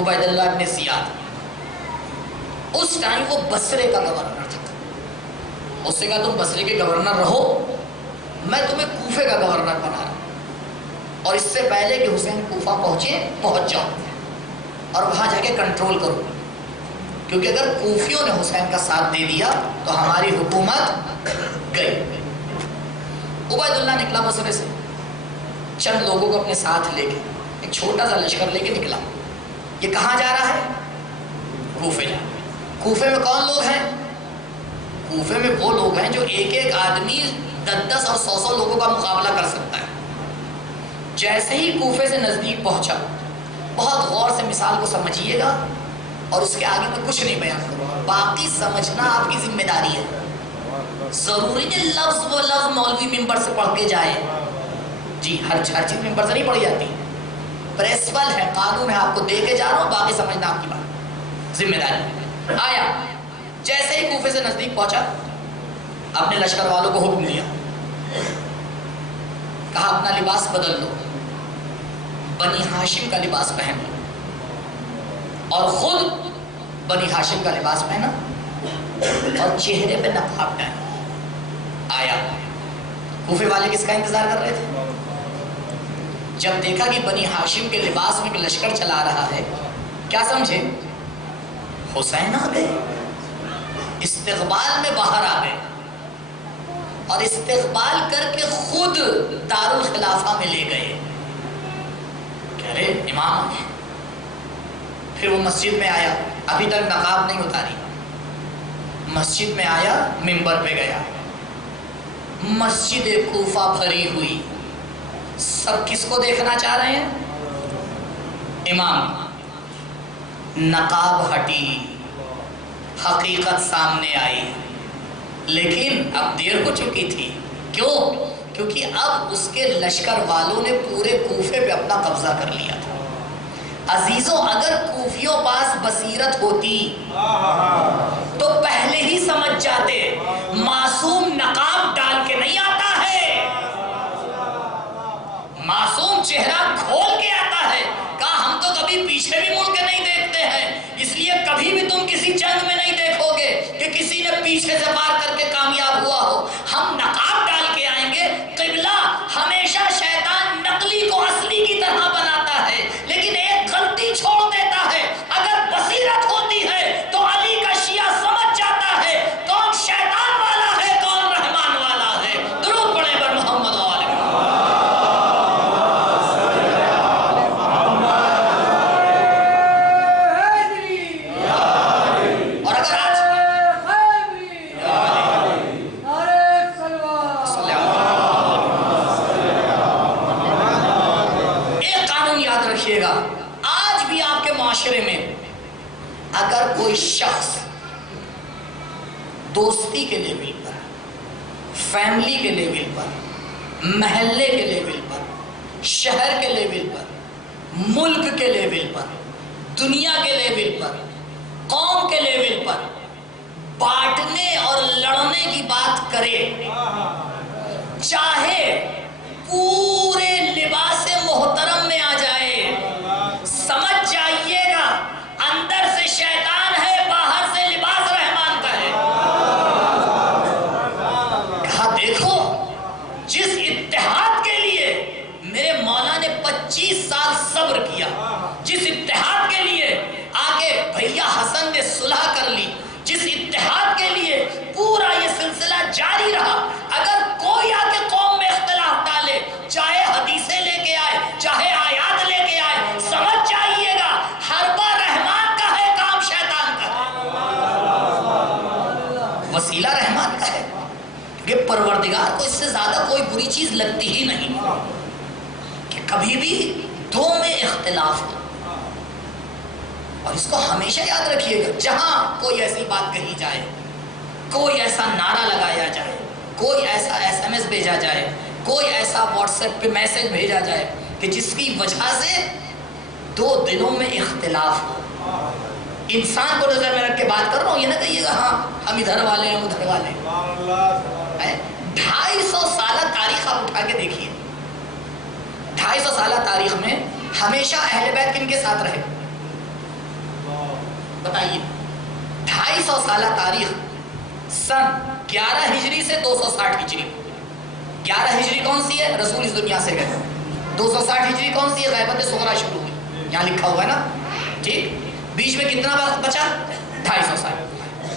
عبید اللہ بن زیاد، اس ٹائم وہ بصرے کا گورنر تھا، اس سے کہا تم بصرے کے گورنر رہو، میں تمہیں کوفے کا گورنر بنا رہا ہوں، اور اس سے پہلے کہ حسین کوفہ پہنچ جاؤ اور وہاں جا کے کنٹرول کرو، کیونکہ اگر کوفیوں نے حسین کا ساتھ دے دیا تو ہماری حکومت گئی۔ عبید اللہ نکلا بصرے سے، چند لوگوں کو اپنے ساتھ لے کے، ایک چھوٹا سا لشکر لے کے نکلا۔ یہ کہاں جا رہا ہے، کوفے جا۔ کوفے میں کون لوگ ہیں، کوفے میں وہ لوگ ہیں جو ایک ایک آدمی 10 اور 100 لوگوں کا مقابلہ کر سکتا ہے۔ جیسے ہی کوفے سے نزدیک پہنچا، بہت غور سے مثال کو سمجھیے گا اور اس کے آگے میں کچھ نہیں بیان کروں، باقی سمجھنا آپ کی ذمہ داری ہے۔ ضروری نہیں لفظ و لفظ مولوی ممبر سے پڑھ کے جائے، جی ہر چیز ممبر سے نہیں پڑھی جاتی، پریسپل ہے، قانون ہے، آپ کو دے کے جا رہا ہوں، باقی سمجھنا آپ کی بات، ذمہ داری۔ آیا، جیسے ہی کوفے سے نزدیک پہنچا، اپنے لشکر والوں کو حکم دیا، کہا اپنا لباس بدل لو، بنی ہاشم کا لباس پہن لو، اور خود بنی ہاشم کا لباس پہنا اور چہرے پہ نقاب ڈالا۔ آیا، کوفے والے کس کا انتظار کر رہے تھے؟ جب دیکھا کہ بنی ہاشم کے لباس میں لشکر چلا رہا ہے، کیا سمجھے؟ حسین آ گئے، استقبال میں باہر آ گئے اور استقبال کر کے خود دارالخلافہ میں لے گئے، کہہ رہے امام۔ پھر وہ مسجد میں آیا، ابھی تک نقاب نہیں اتاری، مسجد میں آیا، منبر پہ گیا، مسجد کوفہ بھری ہوئی، سب کس کو دیکھنا چاہ رہے ہیں؟ امام۔ نقاب ہٹی، حقیقت سامنے آئی، لیکن اب دیر ہو چکی تھی۔ کیوں؟ کیونکہ اب اس کے لشکر والوں نے پورے کوفے پہ اپنا قبضہ کر لیا تھا۔ عزیزوں، اگر کوفیوں پاس بصیرت ہوتی تو پہلے ہی سمجھ جاتے، معصوم نقاب ڈال کے نہیں آتا ہے، معصوم چہرہ کھول کے آتا ہے۔ کہا ہم تو کبھی پیچھے بھی مڑ کے نہیں دیکھتے ہیں، اس لیے کبھی بھی تم کسی جنگ میں نہیں دیکھو گے کہ کسی نے پیچھے سے وار کر کے کامیاب ہوا ہو۔ ہم نقاب ڈال کے آئیں گے۔ قبلہ ہمیشہ شیطان نقلی کو اصلی کی طرح بناتا ہے، لیکن ایک غلطی چھوڑ دیتا ہے۔ اگر بصیرت ہوتی ہے تو علی کا شیعہ سمجھ جاتا ہے کون شیطان والا ہے کون رحمان والا ہے۔ درود پڑھیں بر محمد و آل محمد۔ اور اگر آج ایک قانون یاد رکھیے گا، آج بھی آپ کے معاشرے میں اگر کوئی شخص دوستی کے لیول پر، فیملی کے لیول پر، محلے کے لیول پر، شہر کے لیول پر، ملک کے لیول پر، دنیا کے لیول پر، قوم کے لیول پر بانٹنے اور لڑنے کی بات کرے، چاہے پورے لباس محترم میں آ جائے، سمجھ جائیے گا اندر سے شیطان ہے، باہر سے لباس رحمان کا ہے۔ کہا دیکھو، جس اتحاد کے لیے میرے مولا نے 25 سال صبر کیا، جس اتحاد کے لیے آگے بھیا حسن نے صلح کر لی، جس اتحاد کے لیے پورا یہ سلسلہ جاری رہا، اگر کوئی آ کے قوم میں اختلاف ڈالے، چاہے حدیثیں لے کے آئے، چاہے آیات لے کے آئے، سمجھ جائیے گا حربہ رحمان کا ہے، کام شیطان کا ہے، وسیلہ رحمان کا ہے، کہ پروردگار کو اس سے زیادہ کوئی بری چیز لگتی ہی نہیں کہ کبھی بھی دو میں اختلاف ہو۔ اور اس کو ہمیشہ یاد رکھیے گا، جہاں کوئی ایسی بات کہی جائے، کوئی ایسا نعرہ لگایا جائے، کوئی ایسا SMS بھیجا جائے، کوئی ایسا واٹس ایپ پہ میسج بھیجا جائے کہ جس کی وجہ سے دو دلوں میں اختلاف ہو، انسان کو نظر میں رکھ کے بات کر رہا ہوں، یہ نہ کہیے گا ہاں ہم ادھر والے ہیں ادھر والے ہیں۔ 250 سالہ تاریخ آپ اٹھا کے دیکھیے، 250 سالہ تاریخ میں ہمیشہ اہل بیت کن کے ساتھ رہے؟ بتائیے، 250 سالہ تاریخ، سن 11 ہجری سے 260 ہجری۔ 11 ہجری کون سی ہے؟ رسول اس دنیا سے گئے۔ 260 ہجری کون سی ہے؟ غیبت صغریٰ شروع ہوئی، یہاں لکھا ہوا ہے نا، ٹھیک؟ بیچ میں کتنا وقت بچا؟ 250 سال۔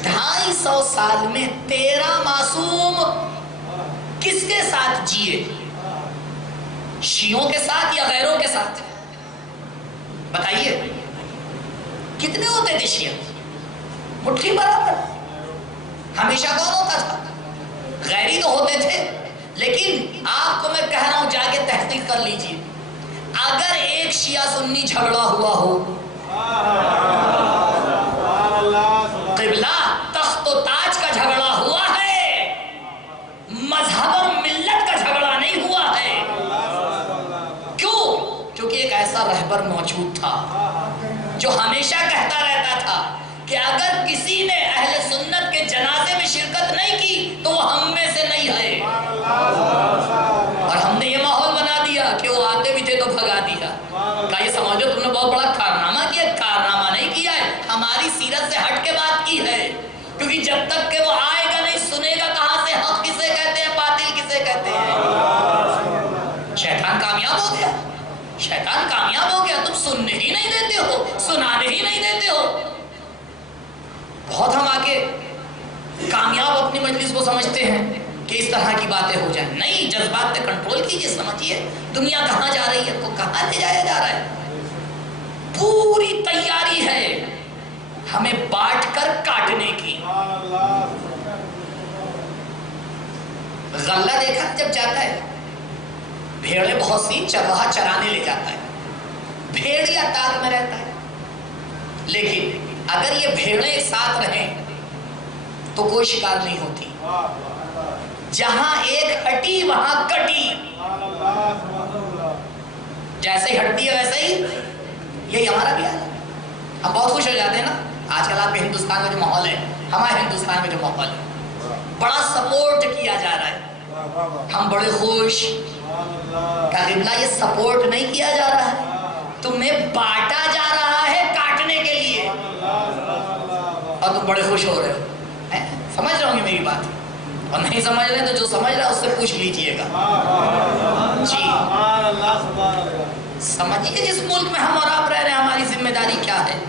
250 سال میں 13 معصوم کس کے ساتھ جیے؟ شیعوں کے ساتھ یا غیروں کے ساتھ؟ بتائیے کتنے ہوتے تھے شیعہ؟ مٹھی برابر۔ ہمیشہ کون ہوتا تھا؟ غیری تو ہوتے تھے، لیکن آپ کو میں کہہ رہا ہوں جا کے تحقیق کر لیجئے، اگر ایک شیعہ سنی جھگڑا ہوا ہو، قبلہ تخت و تاج کا جھگڑا ہوا ہے، مذہب اور ملت کا جھگڑا نہیں ہوا ہے۔ کیوں؟ کیونکہ ایک ایسا رہبر موجود تھا جو ہمیشہ کہتا رہتا تھا کہ اگر کسی نے اہل سنت کے جنازے میں شرکت نہیں کی تو وہ ہم میں سے نہیں ہے، اور ہم نے یہ ماحول بنا دیا کہ وہ آتے بھی تھے تو بھگا دیا۔ کہا یہ سمجھو تم نے بہت بڑا کارنامہ کیا، کارنامہ نہیں کیا ہے، ہماری سیرت سے ہٹ کے بات کی ہے، کیونکہ جب تک کہ وہ آئے گا نہیں سنے گا کہاں سے حق کسے کہتے ہیں، باطل کسے کہتے ہیں۔ شیطان کامیاب ہو گیا، شیطان کامیاب ہو گیا، تم سننے ہی نہیں دیتے ہو، سنانے ہی نہیں دیتے ہو۔ بہت ہم آگے کامیاب اپنی مجلس کو سمجھتے ہیں کہ اس طرح کی باتیں ہو جائیں، نہیں، جذبات پہ کنٹرول کیجئے، سمجھیے دنیا کہاں جا رہی ہے، کو کہاں لے جایا جا رہا ہے۔ پوری تیاری ہے ہمیں بانٹ کر کاٹنے کی۔ غلہ دیکھا جب جاتا ہے، بھیڑیں بہت سی چرواہا چرانے لے جاتا ہے، بھیڑیا تاک میں رہتا ہے، لیکن اگر یہ بھیڑیں ایک ساتھ رہیں تو کوئی شکار نہیں ہوتی، جہاں ایک ہٹی وہاں کٹی، جیسے ہی ہٹتی ہے ویسے ہی یہی ہمارا بھی ہے۔ ہم بہت خوش ہو جاتے ہیں نا، آج کل آپ کے ہندوستان کا جو ماحول ہے، ہمارے ہندوستان کا جو ماحول ہے، بڑا سپورٹ کیا جا رہا ہے، ہم بڑے خوش۔ کہ قبلہ یہ سپورٹ نہیں کیا جا رہا ہے، تمہیں بانٹا جا رہا ہے کاٹنے کے لیے، اور تم بڑے خوش ہو رہے ہو۔ سمجھ رہے ہوں گے میری بات، اور نہیں سمجھ رہے تو جو سمجھ رہا ہے اس سے پوچھ لیجئے گا۔ جی سمجھیے جس ملک میں ہم اور آپ رہ رہے ہیں ہماری ذمہ داری کیا ہے۔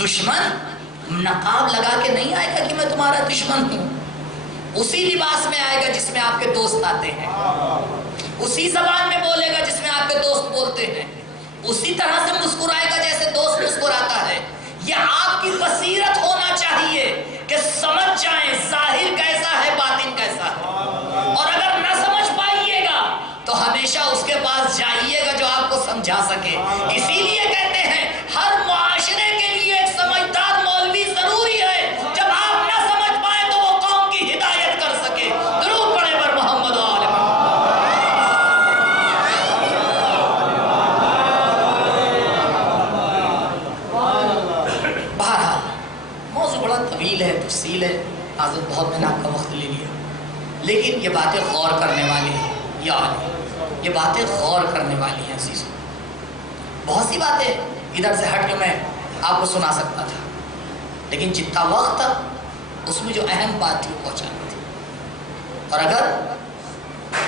دشمن نقاب لگا کے نہیں آئے گا کہ میں تمہارا دشمن ہوں، اسی لباس میں آئے گا جس میں آپ کے دوست آتے ہیں، اسی زبان میں بولے گا جس میں آپ کے دوست بولتے ہیں، اسی طرح سے مسکرائے گا جیسے دوست مسکراتا ہے۔ یہ آپ کی بصیرت ہونا چاہیے کہ سمجھ جائیں ظاہر کیسا ہے باطن کیسا ہے، اور اگر نہ سمجھ پائیے گا تو ہمیشہ اس کے پاس جائیے گا جو آپ کو سمجھا سکے۔ اسی لیے کہتے ہیں ہر معاشرے کے لیے ایک سمجھدار مولوی ضروری ہے، جب آپ نہ سمجھ پائیں تو وہ قوم کی ہدایت کر سکے۔ درود پڑھیں بر محمد و آل محمد۔ بہرحال موضوع بڑا طویل ہے، تفصیل ہے، حضرت بہت میں نے آپ کا وقت لے لیا، لیکن یہ باتیں غور کرنے والی ہیں، یاد یہ باتیں غور کرنے والی ہیں عزیزوں۔ بہت سی باتیں ادھر سے ہٹ کے میں آپ کو سنا سکتا تھا، لیکن جتنا وقت تھا اس میں جو اہم بات تھی وہ پہنچانی تھی، اور اگر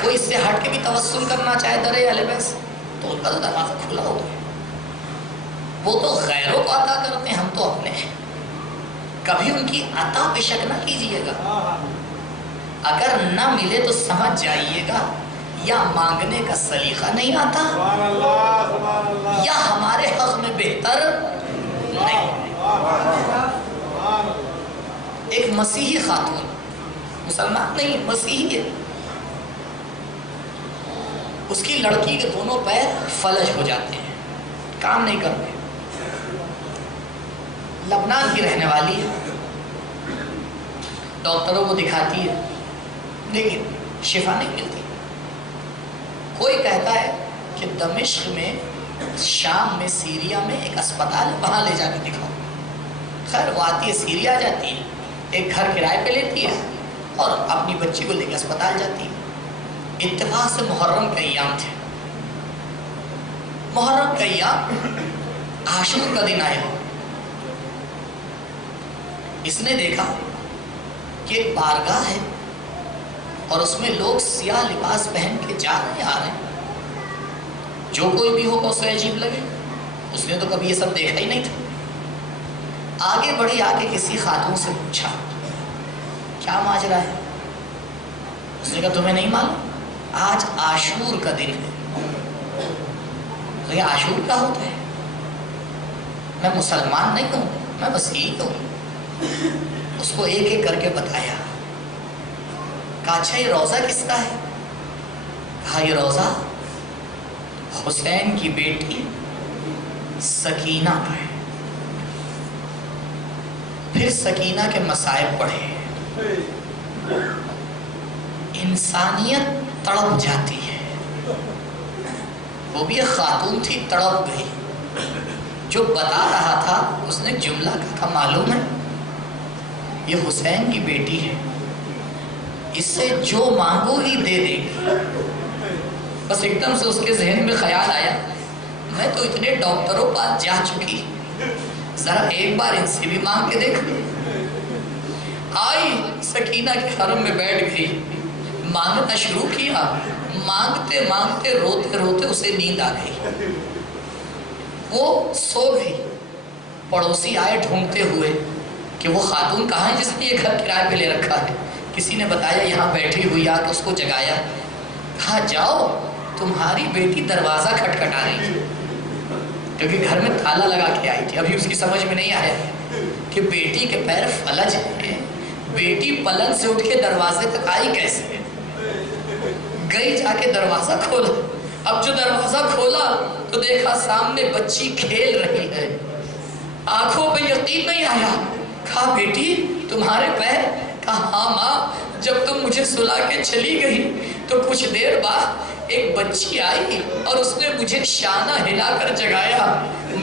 کوئی اس سے ہٹ کے بھی توسل کرنا چاہے در اہل بیت سے تو ان کا دروازہ کھلا ہوتا ہے۔ وہ تو غیروں کو عطا کرتے ہیں، ہم تو اپنے ہیں۔ کبھی ان کی عطا پہ شک نہ کیجیے گا، اگر نہ ملے تو سمجھ جائیے گا یا مانگنے کا سلیقہ نہیں آتا یا ہمارے حق میں بہتر نہیں۔ ایک مسیحی خاتون، مسلمان نہیں مسیحی ہے، اس کی لڑکی کے دونوں پیر فلج ہو جاتے ہیں، کام نہیں کرتے، لبنان کی رہنے والی ہے، ڈاکٹروں کو دکھاتی ہے لیکن شفا نہیں ملتی۔ کوئی کہتا ہے کہ دمشق میں، شام میں، سیریا میں ایک اسپتال ہے، وہاں لے جا کے دکھاؤ۔ خیر وہ آتی ہے، سیریا جاتی ہے، ایک گھر کرائے پہ لیتی ہے اور اپنی بچی کو لے کے اسپتال جاتی ہے۔ اتفاق سے محرم کا ایام تھے، محرم کا ایام عاشور کا دن آیا، اس نے دیکھا کہ ایک بارگاہ ہے اور اس میں لوگ سیاہ لباس پہن کے جا رہے آ رہے ہیں، جو کوئی بھی ہوگا اسے عجیب لگے، اس نے تو کبھی یہ سب دیکھا ہی نہیں تھا۔ آگے بڑھی، آ کے کسی خاتون سے پوچھا کیا ماجرا ہے؟ اس نے کہا تمہیں نہیں معلوم آج عاشور کا دن ہے۔ عاشور کیا ہوتا ہے؟ میں مسلمان نہیں ہوں، میں مسیحی ہوں۔ اس کو ایک ایک کر کے بتایا، کہا اچھا یہ روزہ کس کا ہے؟ کہا یہ روزہ حسین کی بیٹی سکینہ کا ہے۔ پھر سکینہ کے مصائب پڑھے، انسانیت تڑپ جاتی ہے، وہ بھی ایک خاتون تھی، تڑپ گئی۔ جو بتا رہا تھا اس نے جملہ کہا معلوم ہے یہ حسین کی بیٹی ہے، اس سے جو مانگو ہی دے دے گی۔ بس ایک دم سے اس کے ذہن میں خیال آیا میں تو اتنے ڈاکٹروں پاس جا چکی، ذرا ایک بار ان سے بھی مانگ کے دیکھ لوں۔ آئی سکینہ کے حرم میں بیٹھ گئی، مانگنا شروع کیا، مانگتے مانگتے روتے روتے اسے نیند آ گئی، وہ سو گئی۔ پڑوسی آئے ڈھونڈتے ہوئے کہ وہ خاتون کہاں ہے جس نے یہ گھر کرائے پہ لے رکھا ہے؟ کسی نے بتایا یہاں بیٹھی ہوئی، آ کے اس کو جگایا، کہا جاؤ تمہاری بیٹی دروازہ کھٹکھٹا رہی ہے، کیونکہ گھر میں تالا لگا کے آئی تھی۔ ابھی اس کی سمجھ میں نہیں آیا کہ بیٹی کے پیر فلج ہیں، بیٹی پلنگ سے اٹھ کے دروازے تک آئی کیسے؟ گئی، جا کے دروازہ کھولا۔ اب جو دروازہ کھولا تو دیکھا سامنے بچی کھیل رہی ہے، آنکھوں پہ یقین نہیں آیا۔ کہا بیٹی تمہارے پیر؟ کہا ہاں ماں، جب تم مجھے سلا کے چلی گئی تو کچھ دیر بعد ایک بچی آئی اور اس نے مجھے شانہ ہلا کر جگایا،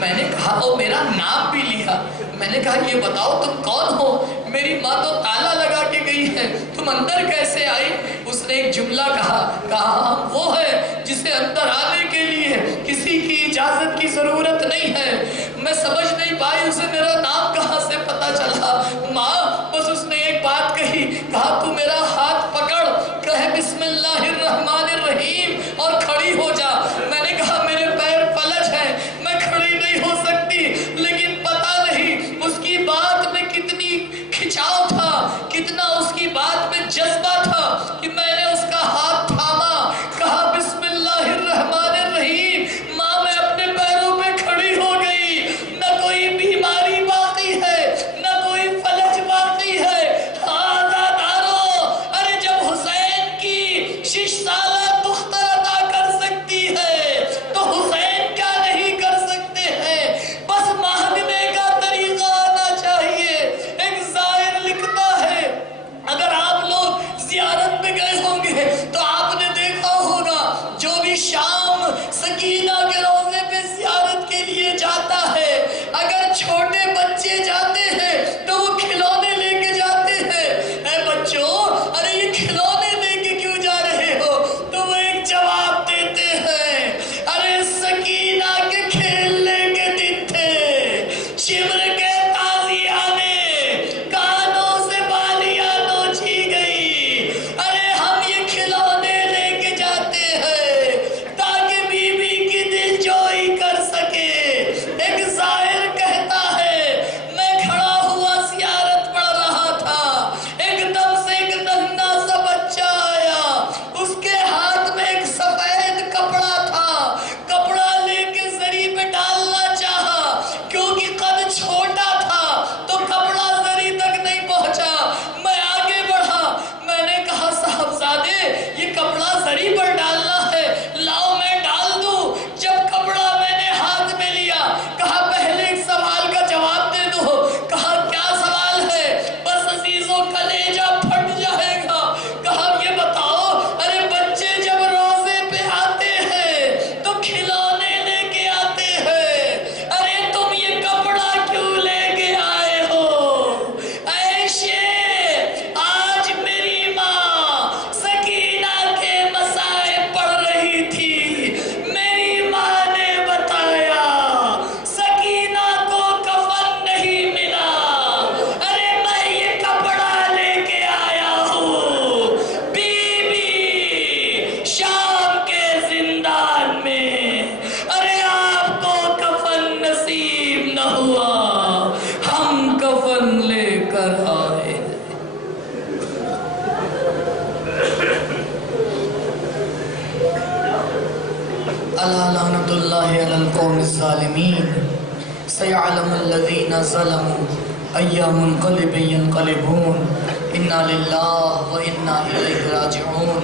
میں نے کہا اور میرا نام بھی لیا، میں نے کہا یہ بتاؤ تم کون ہو؟ میری ماں تو تالا لگا کے گئی ہے، تم اندر کیسے آئی؟ اس نے ایک جملہ کہا وہ ہے جسے اندر آنے کے لیے کسی کی اجازت کی ضرورت نہیں ہے۔ میں سمجھ نہیں پائی اسے میرا نام کہاں سے پتا چلا۔ ماں بس اس نے ایک بات کہی، کہا تو میرا ہاتھ پکڑ، کہے بسم اللہ الرحمن الرحیم اور کھڑی ہو جا۔ میں نے کہا میرے پیر فلج ہیں، میں کھڑی نہیں ہو سکتی، لیکن پتہ نہیں اس کی بات میں کتنی کھچاؤ تھا، کتنا اس کی بات میں جذبہ تھا کہ میں نے اس کا ہاتھ تھاما، کہا بسم اللہ الرحمن الرحیم۔ ماں میں اپنے پیروں پہ کھڑی ہو گئی، نہ کوئی بیماری باقی ہے، نہ کوئی فلج باقی ہے۔ آزادارو، ارے جب حسین کی 6 سالہ دختر عطا کر سکتی ہے تو حسین کیا نہیں کر سکتے ہیں؟ بس مانگنے کا طریقہ آنا چاہیے۔ ایک زائر لکھتا ہے اگر آپ لوگ زیارت پہ گئے ہوں گے تو آپ نے دیکھا ہوگا جو بھی شام سکینہ کے روضے پہ زیارت کے لیے جاتا ہے، اگر چھوٹے بچے جاتے ہیں تو وہ کھلونے لے کے جاتے ہیں۔ اے بچوں ارے یہ کھلونے لے کے کیوں جا رہے ہو؟ تو وہ ایک جواب دیتے ہیں ارے سکینہ کے کھیلنے کے دن تھے، شمر کے تازیانے کانوں سے بالیاں نوچی گئی، ارے ہم یہ کھلونے لے کے جاتے ہیں تاکہ بی بی کی ألا لعنة الله على القوم الظالمين سيعلم الذين ظلموا أي منقلب ينقلبون إنا لله وإنا إليه راجعون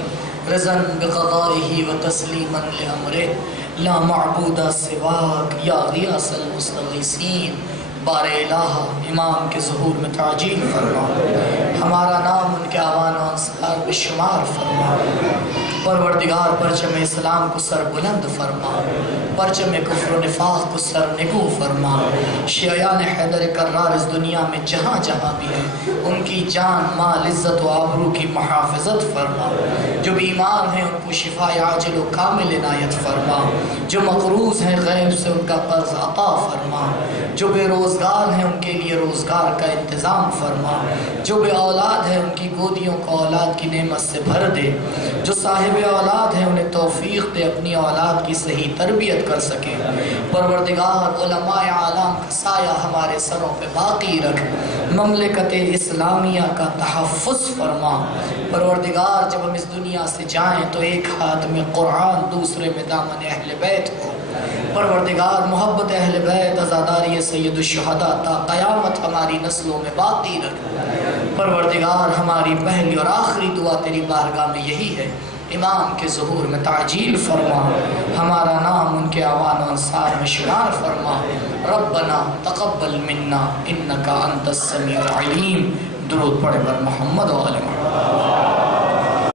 رضا بقضائه وتسليما لأمره لا معبود سواك يا غياث المستغيثين بار الہ امام کے ظہور میں تعجیل فرما، ہمارا نام ان کے آوان و انصار میں شمار فرما، پروردگار پرچم اسلام کو سر بلند فرما، پرچم کفر و نفاق کو سر نگو فرما، شیعان حیدر کرار اس دنیا میں جہاں جہاں بھی ہیں ان کی جان مال عزت و آبرو کی محافظت فرما، جو بیمار ہیں ان کو شفا عاجل و کامل عنایت فرما، جو مقروض ہیں غیب سے ان کا قرض عطا فرما، جو بے روزگار ہیں ان کے لیے روزگار کا انتظام فرما، جو بے اولاد ہیں ان کی گودیوں کو اولاد کی نعمت سے بھر دے، جو صاحب اولاد ہیں انہیں توفیق دے اپنی اولاد کی صحیح تربیت کر سکیں، پروردگار علماء عالم کا سایہ ہمارے سروں پہ باقی رکھ، مملکت اسلامیہ کا تحفظ فرما، پروردگار جب ہم اس دنیا سے جائیں تو ایک ہاتھ میں قرآن دوسرے میں دامن اہل بیت ہو، پروردگار محبت اہل بیت عزاداری سید الشہداء تا قیامت ہماری نسلوں میں باقی رکھ، پروردگار ہماری پہلی اور آخری دعا تیری بارگاہ میں یہی ہے، امام کے ظہور میں تعجیل فرما، ہمارا نام ان کے آوان و انصار میں شمار فرما، ربنا تقبل منا انکا انت السمیع العلیم، درود پڑھے بر محمد و آل محمد۔